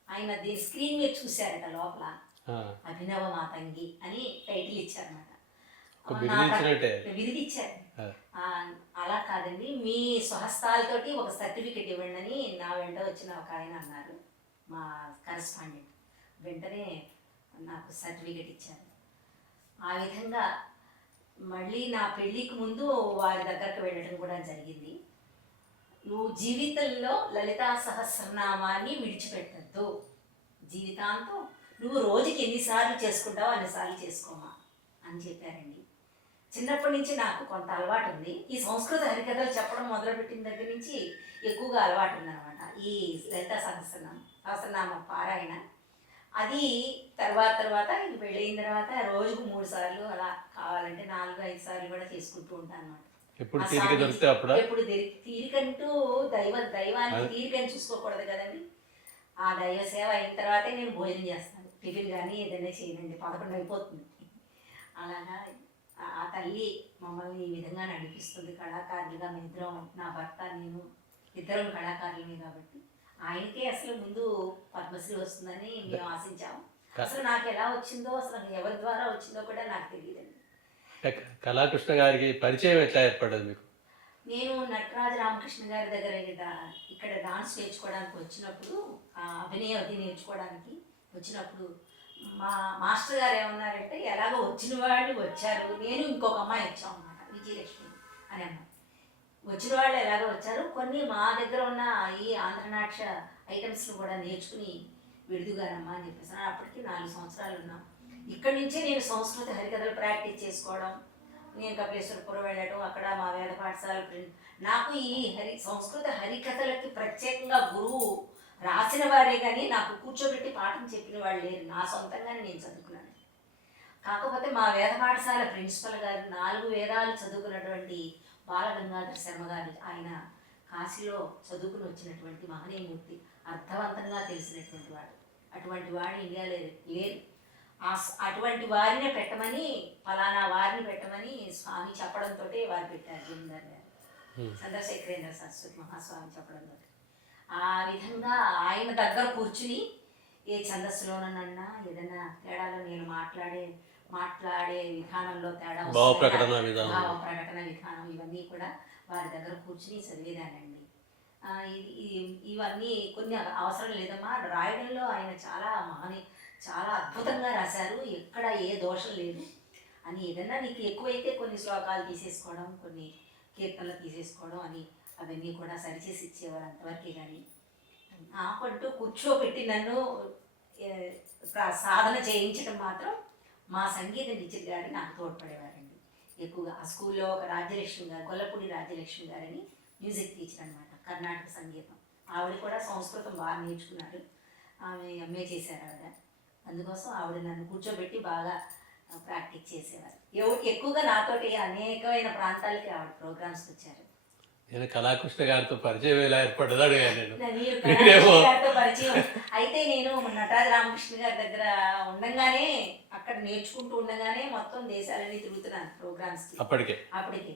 ఆయన దీని స్క్రీన్ మీద చూశారట, లోపల అభినవ మాతంగి అని టైటిల్ ఇచ్చారన్నమాట. విధిచ్చారు. అలా కాదండి, మీ స్వహస్తాలతోటి ఒక సర్టిఫికెట్ ఇవ్వండి అని నా వెంట వచ్చిన ఒక ఆయన అన్నారు, మా కరెస్పాండెంట్. వెంటనే నాకు సర్టిఫికెట్ ఇచ్చారు. ఆ విధంగా మళ్ళీ నా పెళ్ళికి ముందు వారి దగ్గరకు వెళ్ళడం కూడా జరిగింది. నువ్వు జీవితంలో లలితా సహస్రనామాన్ని విడిచిపెట్టద్దు, జీవితాంతం నువ్వు రోజుకి ఎన్నిసార్లు చేసుకుంటావో అన్నిసార్లు చేసుకోమా అని చెప్పారండి. చిన్నప్పటి నుంచి నాకు కొంత అలవాటు ఉంది. ఈ సంస్కృత హరికథలు చెప్పడం మొదలుపెట్టిన దగ్గర నుంచి ఎక్కువగా అలవాటు ఉందన్నమాట ఈ లలితా సహస్రనామ పారాయణ. అది తర్వాత ఇది పెళ్ళయిన తర్వాత రోజుకు 3 సార్లు, అలా కావాలంటే 4-5 సార్లు కూడా చేసుకుంటూ ఉంటాను అన్నమాట. ఎప్పుడు తీరిక దొరికితే అప్పుడు, ఎప్పుడు తీరికంటూ దైవానికి తీరికని చూసుకోకూడదు కదండి. ఆ దైవ సేవ అయిన తర్వాతే నేను భోజనం చేస్తాను. టిఫిన్ కానీ ఏదైనా చేయనండి, 11 అయిపోతుంది. అలాగా ఆ తల్లి మమ్మల్ని ఈ విధంగా నడిపిస్తుంది. కళాకారులుగా మేమిద్దరం, నా భర్త నేను ఇద్దరం కళాకారులమే కాబట్టి ఆయనకే అసలు ముందు పద్మశ్రీ వస్తుందని మేము ఆశించాము. అసలు నాకు ఎలా వచ్చిందో, అసలు ఎవరి ద్వారా వచ్చిందో కూడా నాకు తెలియదండి. కళాకృష్ణ గారికి పరిచయం ఎట్లా ఏర్పడదు మీకు? నేను నటరాజ రామకృష్ణ గారి దగ్గర ఇక్కడ డాన్స్ నేర్చుకోవడానికి వచ్చినప్పుడు, అభినయం అది నేర్చుకోవడానికి వచ్చినప్పుడు మా మాస్టర్ గారు ఏమన్నారంటే, ఎలాగో వచ్చిన వాళ్ళు వచ్చారు, నేను ఇంకొక అమ్మాయి వచ్చాం అన్నమాట, విజయలక్ష్మి అనే అమ్మాయి. వచ్చిన వాళ్ళు ఎలాగో వచ్చారు, కొన్ని మా దగ్గర ఉన్న ఈ ఆంధ్రనాట్య ఐటమ్స్ను కూడా నేర్చుకుని విడుదుగానమ్మా అని చెప్పేసి. అప్పటికి 4 సంవత్సరాలు ఉన్నాం. ఇక్కడి నుంచే నేను సంస్కృత హరికథలు ప్రాక్టీస్ చేసుకోవడం, నేను కపిలేశ్వరపురం వెళ్ళడం, అక్కడ మా వేద పాఠశాల నాకు ఈ సంస్కృత హరికథలకి ప్రత్యేకంగా గురువు రాసిన వారే కానీ నాకు కూర్చోబెట్టి పాఠం చెప్పిన వాళ్ళు లేరు. నా సొంతంగానే నేను చదువుకున్నాను. కాకపోతే మా వేద పాఠశాల ప్రిన్సిపల్ గారు 4 వేదాలు చదువుకున్నటువంటి బాలగంగాధర శర్మ గారు, ఆయన కాశీలో చదువుకుని వచ్చినటువంటి మహనీయమూర్తి, అర్థవంతంగా తెలిసినటువంటి వాడు. అటువంటి వాడు ఇండియాలో లేరు. అటువంటి వారిని పెట్టమని, ఫలానా వారిని పెట్టమని స్వామి చెప్పడంతో వారు పెట్టారు జమీందార్ గారు, చంద్రశేఖరేంద్ర సరస్వతి మహాస్వామి చెప్పడంతో. ఆ విధంగా ఆయన దగ్గర కూర్చుని ఏ ఛందస్సులోనన్నా ఏదైనా తేడాలో నేను మాట్లాడే విధానంలో తేడా, భావ ప్రకటన విధానం, ఇవన్నీ కూడా వారి దగ్గర కూర్చుని చదివేదానండి. ఇవన్నీ కొన్ని అవసరం లేదమ్మా, రాయడంలో ఆయన చాలా అద్భుతంగా రాశారు, ఎక్కడ ఏ దోషం లేదు అని. ఏదన్నా నీకు ఎక్కువైతే కొన్ని శ్లోకాలు తీసేసుకోవడం, కొన్ని కీర్తనలు తీసేసుకోవడం అని అవన్నీ కూడా సరిచేసి ఇచ్చేవారు అంతవరకే. కానీ నాకంటూ కూర్చోబెట్టి నన్ను సాధన చేయించడం మాత్రం మా సంగీత టీచర్ గారు నాకు తోడ్పడేవారండి ఎక్కువగా. ఆ స్కూల్లో ఒక రాజ్యలక్ష్మి గారు, గొల్లపూడి రాజ్యలక్ష్మి గారని మ్యూజిక్ టీచర్ అనమాట, కర్ణాటక సంగీతం. ఆవిడ కూడా సంస్కృతం బాగా నేర్చుకున్నారు, ఆమె ఎంఏ చేశారు ఆవిడ. అందుకోసం ఆవిడ నన్ను కూర్చోబెట్టి బాగా ప్రాక్టీస్ చేసేవారు. ఎక్కువగా నాతోటి అనేకమైన ప్రాంతాలకి ఆవిడ ప్రోగ్రామ్స్కి వచ్చారు. నేను కళాకృష్ణ గారితో పరిచయం ఎలా ఏర్పడ్డదాడు మీరు కళాకృష్ణ గారితో పరిచయం అయితే నేను నటరాజ రామకృష్ణ గారి దగ్గర ఉండగానే, అక్కడ నేర్చుకుంటూ ఉండగానే మొత్తం దేశాలన్నీ తిరుగుతున్నాను ప్రోగ్రామ్స్కి. అప్పటికే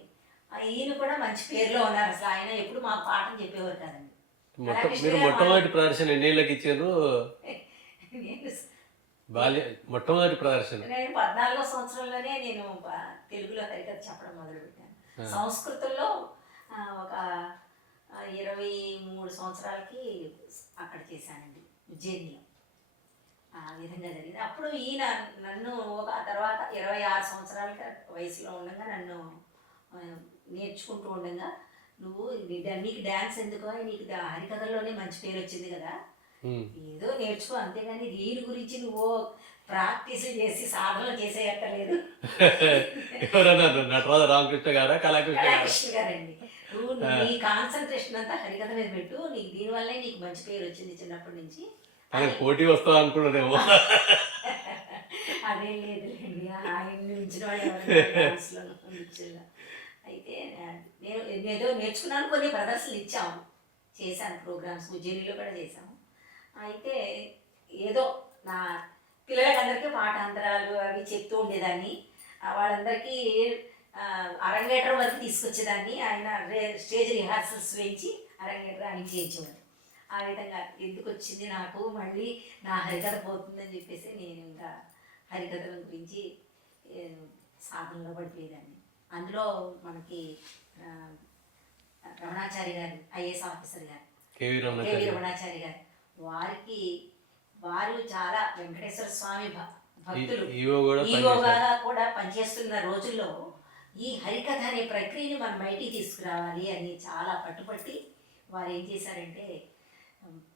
ఈయన కూడా మంచి పేరులో ఉన్నారు. అసలు ఆయన ఎప్పుడు మాకు పాఠం చెప్పేవారు కాదండి. మీరు మొట్టమొదటి ప్రదర్శన ఎన్నేళ్ళకి ఇచ్చారు? మొట్టమొదటి ప్రదర్శన నేను 14వ సంవత్సరంలోనే నేను తెలుగులో హరికథ చెప్పడం మొదలుపెట్టాను. సంస్కృతంలో ఒక 23 సంవత్సరాలకి అక్కడ చేశానండి, ఉజ్జయినిలో. ఆ విధంగా జరిగింది. అప్పుడు ఈయన నన్ను ఒక తర్వాత 26 సంవత్సరాల వయసులో ఉండగా నన్ను నేర్చుకుంటూ ఉండగా, నువ్వు నీకు డ్యాన్స్ ఎందుకో, నీకు హరికథల్లోనే మంచి పేరు వచ్చింది కదా, ఏదో నేర్చుకో, అంతేగాని దీని గురించి నువ్వు ప్రాక్టీస్ చేసి సాధన చేసేయక్కర్లేదు. నటరాజ రామకృష్ణ గారా కళాకృష్ణ గారండి, నువ్వు నీ కాన్సన్ట్రేషన్ అంతా హరికథ మీద పెట్టు, నీకు దీనివల్లే నీకు మంచి పేరు వచ్చింది చిన్నప్పటి నుంచి. పోటీ వస్తావు అనుకున్నానేమో. అదే లేదులేండి, ఆయన ఉంచిన వాళ్ళు. అయితే నేను ఏదో నేర్చుకున్నాను, కొన్ని ప్రదర్శనలు ఇచ్చాము, చేశాను ప్రోగ్రామ్స్, ఉజ్జయినిలో కూడా చేశాము. అయితే ఏదో నా పిల్లలకందరికీ పాఠాంతరాలు అవి చెప్తూ ఉండేదాన్ని, వాళ్ళందరికీ అరంగేట్రం వరకు తీసుకొచ్చేదాన్ని. ఆయన స్టేజ్ రిహార్సల్స్ వేయించి అరంగేట్రం ఆయన చేయించేవారు. ఆ విధంగా ఎందుకు వచ్చింది నాకు మళ్ళీ నా హరికథ పోతుందని చెప్పేసి నేను ఇంకా హరికథల గురించి సాధనలో పడిపోయేదాన్ని. అందులో మనకి రమణాచారి గారు, ఐఏఎస్ ఆఫీసర్ గారు, కేవీ రమణాచారి గారు, వారు చాలా వెంకటేశ్వర స్వామి భక్తులు, ఈవోగా కూడా పనిచేస్తున్న రోజుల్లో ఈ హరికథ అనే ప్రక్రియని మనం బయటికి తీసుకురావాలి అని చాలా పట్టుపట్టి వారు ఏం చేశారంటే,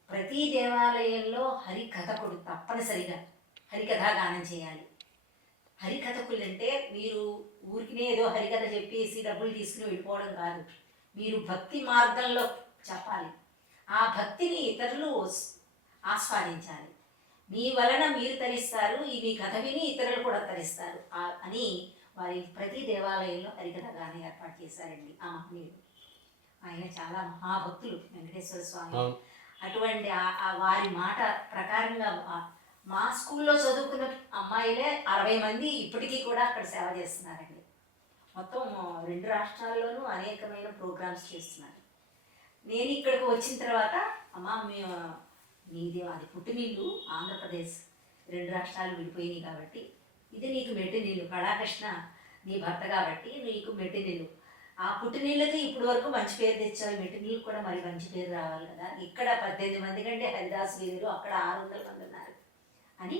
ప్రతి దేవాలయంలో హరికథకుడు తప్పనిసరిగా హరికథా గానం చేయాలి. హరికథకులు అంటే మీరు ఊరికినే ఏదో హరికథ చెప్పేసి డబ్బులు తీసుకుని వెళ్ళిపోవడం కాదు, మీరు భక్తి మార్గంలో చెప్పాలి. ఆ భక్తిని ఇతరులు ఆస్వాదించాలి. మీ వలన మీరు తరిస్తారు, మీ కథ విని ఇతరులు కూడా తరిస్తారు అని వారి ప్రతి దేవాలయంలో హరికథ గానం ఏర్పాటు చేశారండి ఆ మహనీయుడు. ఆయన చాలా మహాభక్తులు వెంకటేశ్వర స్వామి. అటువంటి వారి మాట ప్రకారంగా మా స్కూల్లో చదువుకున్న అమ్మాయిలే 60 మంది ఇప్పటికీ కూడా అక్కడ సేవ చేస్తున్నారండి. మొత్తం 2 రాష్ట్రాల్లోనూ అనేకమైన ప్రోగ్రామ్స్ చేస్తున్నారు. నేను ఇక్కడికి వచ్చిన తర్వాత, అమ్మ నీది అది పుట్టినీళ్ళు ఆంధ్రప్రదేశ్, 2 రాష్ట్రాలు విడిపోయినాయి కాబట్టి ఇది నీకు మెట్టినీళ్ళు, కళాకృష్ణ నీ భర్త కాబట్టి నీకు మెట్టినీళ్ళు, ఆ పుట్టినీళ్ళకి ఇప్పటి వరకు మంచి పేరు తెచ్చావు, మెట్టినీళ్ళు కూడా మరి మంచి పేరు రావాలి కదా, ఇక్కడ 18 మంది కంటే హరిదాసు వీరు, అక్కడ 600 మంది ఉన్నారు అని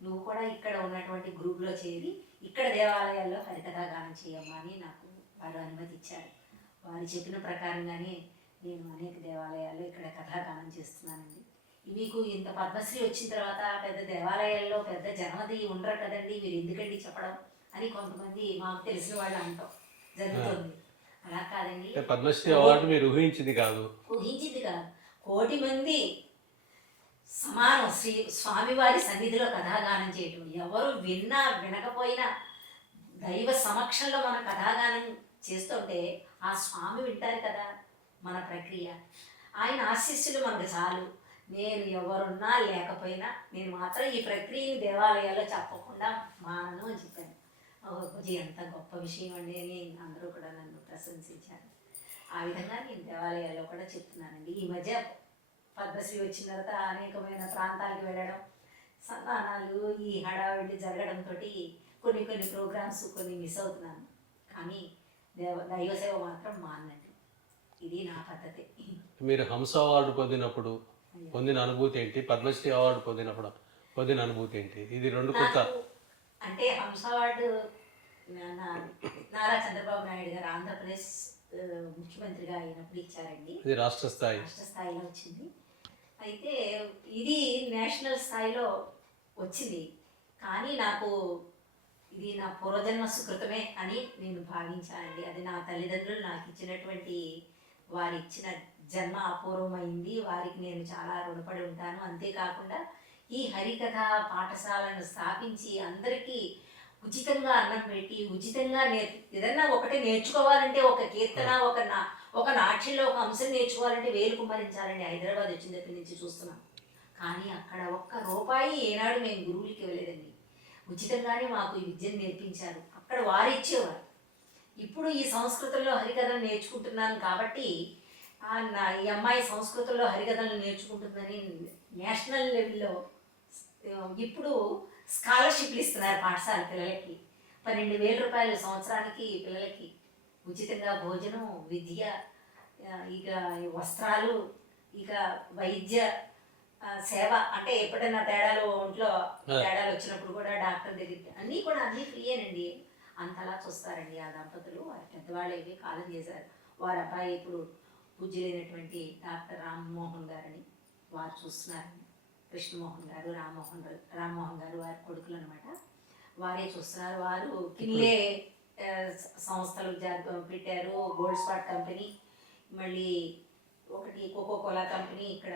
నువ్వు కూడా ఇక్కడ ఉన్నటువంటి గ్రూప్లో చేరి ఇక్కడ దేవాలయాల్లో హరికథా గానం చేయమ్మా అని నాకు వారు అనుమతి ఇచ్చారు. వారు చెప్పిన ప్రకారంగానే నేను అనేక దేవాలయాల్లో ఇక్కడ కథాగానం చేస్తున్నానండి. మీకు ఇంత పద్మశ్రీ వచ్చిన తర్వాత పెద్ద దేవాలయాల్లో పెద్ద జనమది ఉండరు కదండి, మీరు ఎందుకండి చెప్పడం అని కొంతమంది మాకు తెలిసిన వాళ్ళు అంటాం జరుగుతుంది. అలా కాదండి, పద్మశ్రీ అవార్డు మీరు ఊహించింది కాదు, 1,000,000 మంది సమానం స్వామివారి సన్నిధిలో కథాగానం చేయటం. ఎవరు విన్నా వినకపోయినా దైవ సమక్షంలో మన కథాగానం చేస్తుంటే ఆ స్వామి వింటారు కదా మన ప్రక్రియ. ఆయన ఆశీస్సులు మనకు చాలు. నేను ఎవరున్నా లేకపోయినా నేను మాత్రం ఈ ప్రక్రియని దేవాలయాల్లో చెప్పకుండా మానను అని చెప్పాను. ఎంత గొప్ప విషయం అండి అని అందరూ కూడా నన్ను ప్రశంసించారు. ఆ విధంగా నేను దేవాలయాల్లో కూడా చెప్తున్నానండి. ఈ మధ్య పద్మశ్రీ వచ్చిన తర్వాత అనేకమైన ప్రాంతాలకు వెళ్ళడం, సన్మానాలు, ఈ హడావిడి జరగడంతో కొన్ని ప్రోగ్రామ్స్ కొన్ని మిస్ అవుతున్నాను. కానీ దైవసేవ మాత్రం మానండి. ఇది నా పద్ధతి. మీరు హంస అవార్డు పొందిన అనుభూతి ఏంటి? పద్మశ్రీ అవార్డు పొందిన అనుభూతి ఏంటి? ఇది రెండు కొత్త. నాకు అంటే హంస అవార్డు నారా చంద్రబాబు నాయుడు గారు ఆంధ్రప్రదేశ్ ముఖ్యమంత్రిగా అయినప్పుడు ఇచ్చారండి. ఇది రాష్ట్ర స్థాయిలో వచ్చింది. అయితే ఇది నేషనల్ స్థాయిలో వచ్చింది. కానీ నాకు ఇది నా పూర్వజన్మ సుకృతమే అని నేను భావించానండి. అది నా తల్లిదండ్రులు నాకు ఇచ్చినటువంటి వారు ఇచ్చిన జన్మ అపూర్వమైంది. వారికి నేను చాలా రుణపడి ఉంటాను. అంతేకాకుండా ఈ హరికథ పాఠశాలను స్థాపించి అందరికీ ఉచితంగా అన్నం పెట్టి ఉచితంగా ఏదన్నా ఒకటి నేర్చుకోవాలంటే ఒక కీర్తన ఒక నాట్యంలో ఒక అంశం నేర్చుకోవాలంటే వేలు కుమ్మరించాలండి. హైదరాబాద్ వచ్చిన దగ్గర నుంచి చూస్తున్నాం. కానీ అక్కడ ఒక్క రూపాయి ఏనాడు మేము గురువులకి ఇవ్వలేదండి. ఉచితంగానే మాకు ఈ విద్యను నేర్పించారు. అక్కడ వారు ఇచ్చేవారు. ఇప్పుడు ఈ సంస్కృతంలో హరికథలు నేర్చుకుంటున్నాను కాబట్టి ఈ అమ్మాయి సంస్కృతంలో హరికథలు నేర్చుకుంటుందని నేషనల్ లెవెల్లో ఇప్పుడు స్కాలర్షిప్లు ఇస్తున్నారు పాఠశాల పిల్లలకి. 12,000 రూపాయలు సంవత్సరానికి పిల్లలకి ఉచితంగా భోజనం, విద్య, ఇక వస్త్రాలు, ఇక వైద్య సేవ. అంటే ఎప్పుడైనా ఒంట్లో తేడాలు వచ్చినప్పుడు కూడా డాక్టర్ దగ్గరికి అన్నీ ఫ్రీయేనండి. అంతలా చూస్తారండి ఆ దంపతులు. వారి పెద్దవాళ్ళేవి కాలం చేశారు. వారి అబ్బాయి ఇప్పుడు పూజ్యులైనటువంటి డాక్టర్ రామ్మోహన్ గారని వారు చూస్తున్నారండి. కృష్ణమోహన్ గారు, రామ్మోహన్ గారు వారి కొడుకులు అనమాట. వారే చూస్తున్నారు. వారు కిన్లే సంస్థలు పెట్టారు. గోల్డ్ స్పాట్ కంపెనీ, మళ్ళీ ఒకటి కోకోకోలా కంపెనీ ఇక్కడ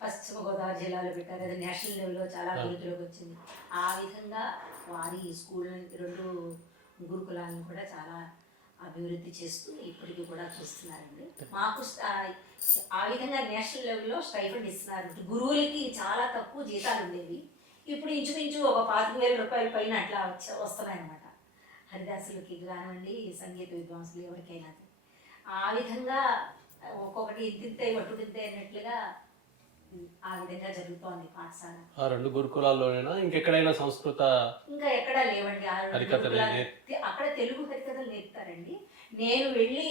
పశ్చిమ గోదావరి జిల్లాలో పెట్టారు. అది నేషనల్ లెవెల్లో చాలా అభివృద్ధిలోకి వచ్చింది. ఆ విధంగా వారి స్కూల్ 2 గురుకులాలను కూడా చాలా అభివృద్ధి చేస్తూ ఇప్పటికీ కూడా చూస్తున్నారండి. మాకు ఆ విధంగా నేషనల్ లెవెల్లో స్టైఫండ్ ఇస్తున్నారు. గురువులకి చాలా తక్కువ జీతాలు ఉండేవి. ఇప్పుడు ఇంచుమించు ఒక 25,000 రూపాయల పైన అట్లా వస్తున్నాయన్నమాట. హరిదాసులకి కానివ్వండి, సంగీత విద్వాంసులు ఎవరికైనా. ఆ విధంగా ఒక్కొక్కటి ఇంతింతే వట్టుడింతే అన్నట్లుగా ఆ విధంగా జరుగుతోంది పాఠశాల. ఆ 2 గురుకులాల్లోనైనా ఇంకెక్కడైనా సంస్కృత ఇంకా ఎక్కడా లేవండి. అక్కడ తెలుగు హరికథలు నేర్పుతారండి. నేను వెళ్ళి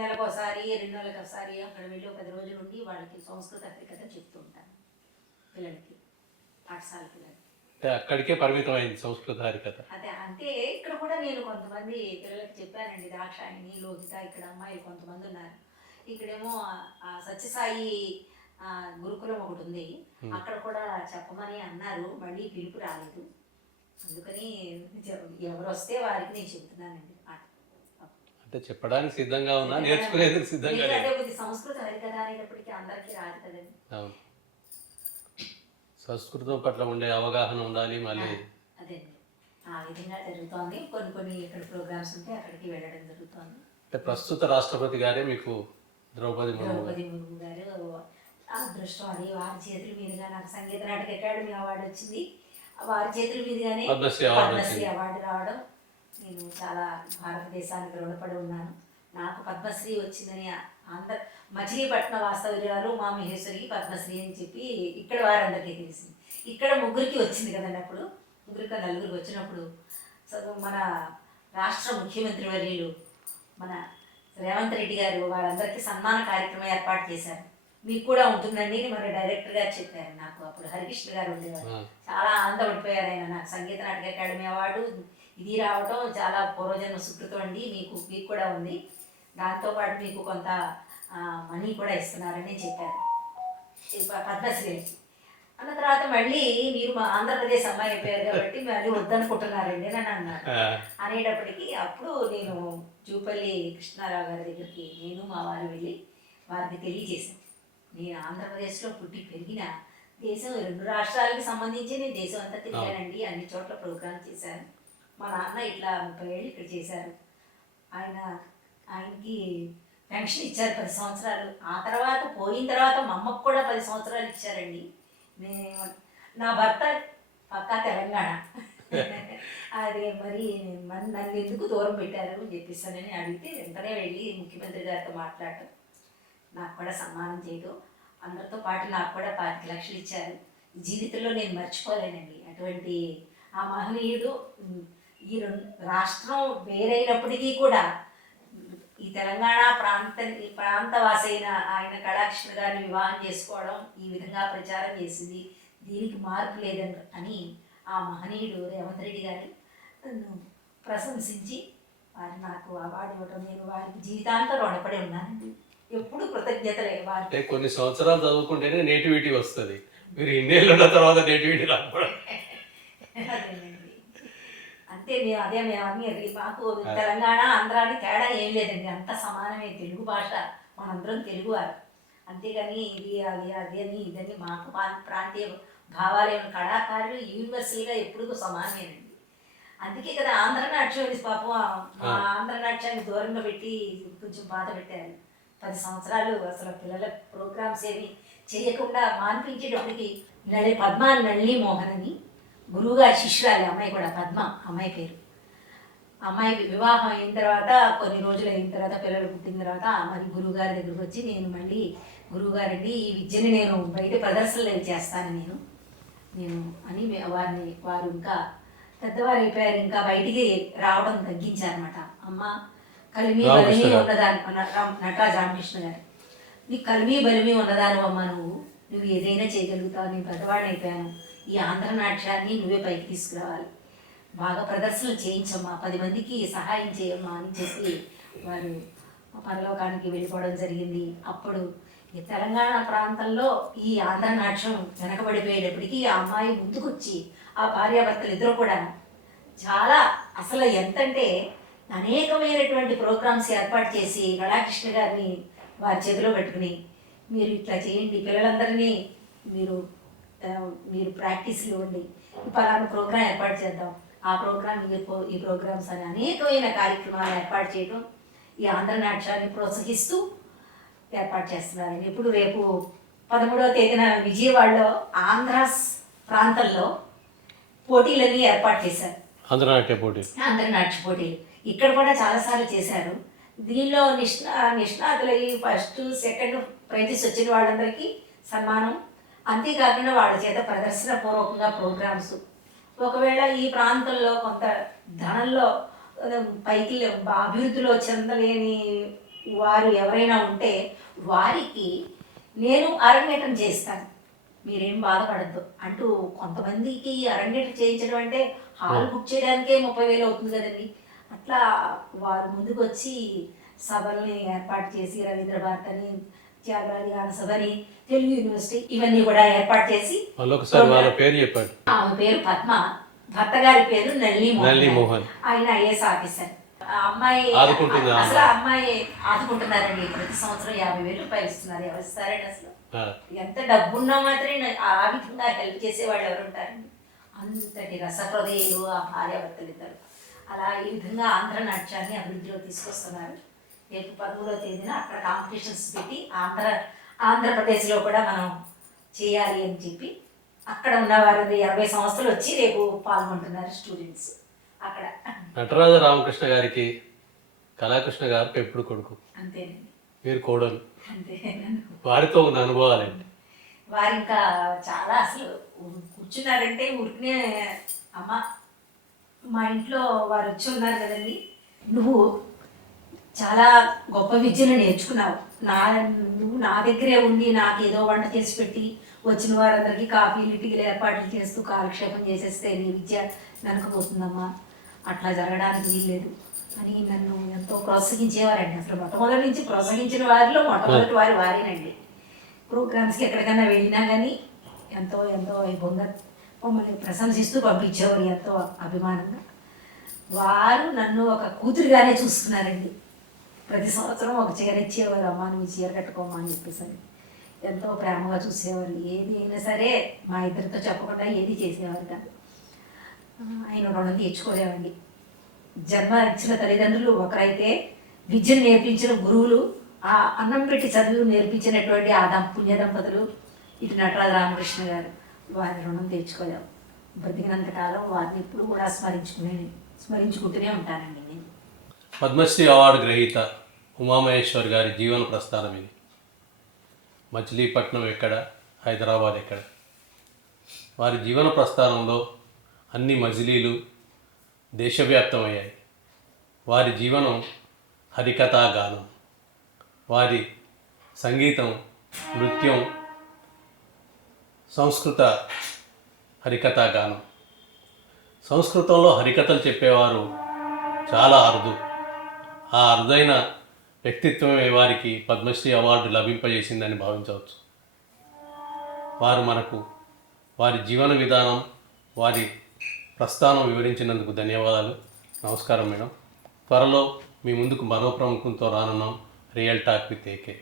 నెలకోసారి 2 నెలలకోసారి అక్కడ వెళ్ళి 10 రోజులు ఉండి వాళ్ళకి సంస్కృత హరికథ చెప్తూ ఉంటాను పిల్లలకి, పాఠశాల పిల్లలకి. అక్కడికే పరిమితమైంది సంస్కృత హరికథ. అదే అంటే ఇక్కడ కూడా నేను కొంతమంది పిల్లలకి చెప్పానండి. దాక్షాయిని, లోహిత, ఇక్కడ అమ్మాయిలు కొంతమంది ఉన్నారు. ఇక్కడేమో సత్యసాయి గురుకులం ఒకటి ఉంది. అక్కడ కూడా చెప్పమని అన్నారు. మళ్ళీ పిలుపు రాలేదు. అందుకని ఎవరు వస్తే వారికి నేను చెబుతున్నానండి. అంటే చెప్పడానికి సిద్ధంగా ఉన్నా, నేర్చుకునేందుకు సిద్ధంగా లేదు. సంస్కృత హరికథ అనేటప్పటికీ అందరికీ రాదు కదండి. అవును, సంస్కృతం పట్ల ఉండే అవగాహన ఉండాలి. మళ్ళీ అదే ఆ విధంగా జరుగుతోంది. కొన్ని ఇక్కడ ప్రోగ్రామ్స్ ఉంటే అక్కడికి వెళ్ళడం జరుగుతోంది. అంటే ప్రస్తుత రాష్ట్రపతి గారే మీకు ద్రౌపది ముర్ము గారు అదృష్టం. అది వారి చేతుల మీదుగా నాకు సంగీత నాటక అకాడమీ అవార్డు వచ్చింది. వారి చేతుల మీదుగానే పద్మశ్రీ అవార్డు రావడం నేను చాలా భారతదేశానికి రుణపడి ఉన్నాను. నాకు పద్మశ్రీ వచ్చిందని మచిలీపట్నం వాస్తవ్యురాలు ఉమామహేశ్వరికి పద్మశ్రీ అని చెప్పి ఇక్కడ వారందరికీ తెలిసింది. ఇక్కడ 3కి వచ్చింది కదండి. అప్పుడు 4కి వచ్చినప్పుడు మన రాష్ట్ర ముఖ్యమంత్రి వర్యులు మన రేవంత్ రెడ్డి గారు వాళ్ళందరికీ సన్మాన కార్యక్రమం ఏర్పాటు చేశారు. మీకు కూడా ఉంటుందండి మరి డైరెక్టర్ గారు చెప్పారు నాకు. అప్పుడు హరికృష్ణ గారు ఉండేవారు. చాలా ఆనందపడిపోయారు ఆయన. నాకు సంగీత నాటక అకాడమీ అవార్డు ఇది రావడం చాలా పూర్వజన్మ సుకృతం అండి. మీకు కూడా ఉంది. దాంతోపాటు మీకు కొంత మనీ కూడా ఇస్తున్నారని చెప్పారు పద్మశ్రీకి. అన్న తర్వాత మళ్ళీ మీరు మా ఆంధ్రప్రదేశ్ అమ్మాయి అయిపోయారు కాబట్టి మళ్ళీ వద్దనుకుంటున్నారండి అని అన్నారు. అనేటప్పటికీ అప్పుడు నేను జూపల్లి కృష్ణారావు గారి దగ్గరికి నేను మా వారు వెళ్ళి వారికి తెలియజేశాను. నేను ఆంధ్రప్రదేశ్లో పుట్టి పెరిగిన దేశం 2 రాష్ట్రాలకి సంబంధించి నేను దేశం అంతా తిరిగానండి. అన్ని చోట్ల ప్రోగ్రామ్ చేశాను. మా నాన్న ఇట్లా 30 ఏళ్ళు ఇక్కడ చేశారు. ఆయనకి పెన్షన్ ఇచ్చారు 10 సంవత్సరాలు. ఆ తర్వాత పోయిన తర్వాత మా అమ్మకు కూడా 10 సంవత్సరాలు ఇచ్చారండి. నా భర్త పక్కా తెలంగాణ. అదే మరి నన్ను ఎందుకు దూరం పెట్టారు అని చెప్పిస్తానని అడిగితే వెంటనే వెళ్ళి ముఖ్యమంత్రి గారితో మాట్లాడటం, నాకు కూడా సన్మానం చేయడం, అందరితో పాటు నాకు కూడా 25 లక్షలు ఇచ్చారు. జీవితంలో నేను మర్చిపోలేనండి అటువంటి ఆ మహనీయుడు. ఈ రాష్ట్రం వేరైనప్పటికీ కూడా తెలంగాణ ప్రాంతవాసైన ఆయన కళాకృష్ణ గారిని వివాహం చేసుకోవడం ఈ విధంగా ప్రచారం చేసింది, దీనికి మార్పు లేదని అని ఆ మహనీయుడు రేవంత్ రెడ్డి గారు నన్ను ప్రశంసించి వారు నాకు అవార్డు ఇవ్వడం, నేను వారికి జీవితాంతం రుణపడి ఉన్నానండి. ఎప్పుడు కృతజ్ఞతలే వారు. అంటే కొన్ని సంవత్సరాలు చదువుకుంటేనే నేటివిటీ వస్తుంది, మీరు ఇన్నేళ్ళు ఉన్న తర్వాత నేటివిటీ రాకపోవడం. అదేనండి, అంతే. మేము అన్నీ మాకు తెలంగాణ ఆంధ్రాని తేడా ఏం లేదండి, అంత సమానమే. తెలుగు భాష, మనందరం తెలుగువారు. అంతేగాని ఇది అది అది అని ఇదని మాకు ప్రాంతీయ భావాలే. కళాకారులు యూనివర్సల్గా ఎప్పుడు సమానమేనండి. అందుకే కదా ఆంధ్రనాట్యం పాపం మా ఆంధ్రనాట్యాన్ని దూరంగా పెట్టి కొంచెం బాధ పెట్టారు. 10 సంవత్సరాలు అసలు పిల్లల ప్రోగ్రామ్స్ ఏమి చేయకుండా మాన్పించేటప్పటికి పద్మ నళిని మోహన్ అని గురువుగారి శిష్యురాలి అమ్మాయి కూడా, పద్మ అమ్మాయి పేరు. అమ్మాయి వివాహం అయిన తర్వాత కొన్ని రోజులు అయిన తర్వాత, పిల్లలు పుట్టిన తర్వాత మరి గురువుగారి దగ్గరికి వచ్చి, నేను మళ్ళీ గురువుగారండి ఈ విద్యని నేను బయట ప్రదర్శనలు చేస్తాను నేను అని వారు ఇంకా పెద్దవారు అయిపోయారు, ఇంకా బయటికి రావడం తగ్గించారనమాట. అమ్మ కలిమి బలిమి ఉన్నదాని, నటరాజ రామకృష్ణ గారు, నీ కలిమి బలిమి ఉన్నదాను అమ్మ, నువ్వు ఏదైనా చేయగలుగుతావు, నేను పెద్దవాడిని అయిపోయాను, ఈ ఆంధ్రనాట్యాన్ని నువ్వే పైకి తీసుకురావాలి, బాగా ప్రదర్శనలు చేయించమ్మా, 10 మందికి సహాయం చేయమ్మా అని చెప్పి వారు పరలోకానికి వెళ్ళిపోవడం జరిగింది. అప్పుడు ఈ తెలంగాణ ప్రాంతంలో ఈ ఆంధ్రనాట్యం వెనకబడిపోయేటప్పటికీ ఆ అమ్మాయి ముందుకొచ్చి, ఆ భార్యాభర్తలు ఇద్దరు కూడా చాలా అసలు ఎంతంటే అనేకమైనటువంటి ప్రోగ్రామ్స్ ఏర్పాటు చేసి కళాకృష్ణ గారిని వారి చేతిలో పెట్టుకుని, మీరు ఇట్లా చేయండి, పిల్లలందరినీ మీరు ప్రాక్టీస్లు ఇవ్వండి, పలానా ప్రోగ్రాం ఏర్పాటు చేద్దాం, ఆ ప్రోగ్రాం ఈ ప్రోగ్రామ్స్ అని అనేకమైన కార్యక్రమాలు ఏర్పాటు చేయడం, ఈ ఆంధ్రనాట్యాన్ని ప్రోత్సహిస్తూ ఏర్పాటు చేస్తున్నారండి. ఇప్పుడు రేపు 13వ తేదీన విజయవాడలో ఆంధ్రాస్ ప్రాంతంలో పోటీలన్నీ ఏర్పాటు చేశారు. ఆంధ్రనాట్య పోటీలు ఇక్కడ కూడా చాలాసార్లు చేశారు. దీనిలో నిష్ణాతులయ్యి ఫస్ట్ సెకండ్ ప్రైజెస్ వచ్చిన వాళ్ళందరికీ సన్మానం. అంతేకాకుండా వాళ్ళ చేత ప్రదర్శన పూర్వకంగా ప్రోగ్రామ్స్. ఒకవేళ ఈ ప్రాంతంలో కొంత ధనంలో పైకి అభివృద్ధిలో చెందలేని వారు ఎవరైనా ఉంటే వారికి నేను అరంగేటం చేస్తాను, మీరేం బాధపడద్దు అంటూ కొంతమందికి అరంగేటం చేయించడం అంటే హాల్ బుక్ చేయడానికే 30,000 అవుతుంది కదండి. అట్లా వారు ముందుకు వచ్చి సభల్ని ఏర్పాటు చేసి, రవీంద్ర భారతిని, త్యాగరాజ గాన సభని, తెలుగు యూనివర్సిటీ ఇవన్నీ కూడా ఏర్పాటు చేసి, ఆమె పేరు పద్మ, భర్త గారి పేరు నళిని మోహన్, ఆయన ఐఏఎస్ ఆఫీసర్. అమ్మాయి అసలు అమ్మాయి ఆదుకుంటున్నారండి. ప్రతి సంవత్సరం 50,000 రూపాయలు ఇస్తున్నారు. ఎవరు ఇస్తారండి అసలు? ఎంత డబ్బున్నా మాత్రమే ఆ విధంగా హెల్ప్ చేసేవాళ్ళు ఎవరు ఉంటారండి? అంతటి రసహృదయులు ఆ భార్యాభర్తలు ఇద్దరు. అలా ఈ విధంగా ఆంధ్రనాట్యాన్ని అభివృద్ధిలో తీసుకొస్తున్నారు. రేపు 13వ తేదీన అక్కడ కాంపిటీషన్స్ పెట్టి ఆంధ్రప్రదేశ్లో కూడా మనం చేయాలి అని చెప్పి అక్కడ ఉన్న వారు 20 సంవత్సరాలు వచ్చి రేపు పాల్గొంటున్నారు స్టూడెంట్స్ అక్కడ. నటరాజ రామకృష్ణ గారికి కళాకృష్ణ గారు పెప్పుడు కొడుకు, అంతేనండి, మీరు కోడలు. అంతే. వారితో ఉన్న అనుభవాలండి. వారు ఇంకా చాలా అసలు కూర్చున్నారంటే ఊరికనే, అమ్మ మా ఇంట్లో వారు వచ్చి ఉన్నారు కదండి, నువ్వు చాలా గొప్ప విద్యను నేర్చుకున్నావు, నువ్వు నా దగ్గరే ఉండి నాకు ఏదో వంట చేసి పెట్టి వచ్చిన వారందరికీ కాఫీలు టీలు ఏర్పాట్లు చేస్తూ కాలక్షేపం చేసేస్తే నీ విద్య వెనకపోతుందమ్మా, అట్లా జరగడానికి వీల్లేదు అని నన్ను ఎంతో ప్రోత్సహించేవారండి. అసలు మొట్టమొదటి నుంచి ప్రోత్సహించిన వారిలో మొట్టమొదటి వారేనండి. ప్రోగ్రామ్స్కి ఎక్కడికైనా వెళ్ళినా కానీ ఎంతో వైభవంగా మమ్మల్ని ప్రశంసిస్తూ పంపించేవారు, ఎంతో అభిమానంగా. వారు నన్ను ఒక కూతురుగానే చూసుకున్నారండి. ప్రతి సంవత్సరం ఒక చీర ఇచ్చేవారు, అమ్మ నువ్వు చీర కట్టుకోమా అని చెప్పేసి ఎంతో ప్రేమగా చూసేవారు. ఏది అయినా సరే మా ఇద్దరితో చెప్పకుండా ఏది చేసేవారు కాదు. ఆయన రుణం తీర్చుకోలేవండి. జన్మ ఇచ్చిన తల్లిదండ్రులు ఒకరైతే విద్యను నేర్పించిన గురువులు, ఆ అన్నం పెట్టి చదువు నేర్పించినటువంటి ఆ పుణ్య దంపతులు ఇటు నటరాజ రామకృష్ణ గారు, వారి రుణం తీర్చుకోలేము. బ్రతికినంత కాలం వారిని ఇప్పుడు కూడా స్మరించుకుంటూనే ఉంటానండి నేను. పద్మశ్రీ అవార్డు గ్రహీత ఉమామహేశ్వర్ గారి జీవన ప్రస్థానం ఇది. మచిలీపట్నం ఎక్కడ, హైదరాబాద్ ఎక్కడ? వారి జీవన ప్రస్థానంలో అన్ని మజిలీలు దేశవ్యాప్తమయ్యాయి. వారి జీవనం హరికథా గానం. వారి సంగీతం, నృత్యం, సంస్కృత హరికథా గానం. సంస్కృతంలో హరికథలు చెప్పేవారు చాలా అరుదు. ఆ అరుదైన వ్యక్తిత్వమే వారికి పద్మశ్రీ అవార్డు లభింపజేసిందని భావించవచ్చు. వారు మనకు వారి జీవన విధానం, వారి ప్రస్థానం వివరించినందుకు ధన్యవాదాలు. నమస్కారం మేడం. త్వరలో మీ ముందుకు మరో ప్రముఖంతో రానున్నాం. Real talk with AK.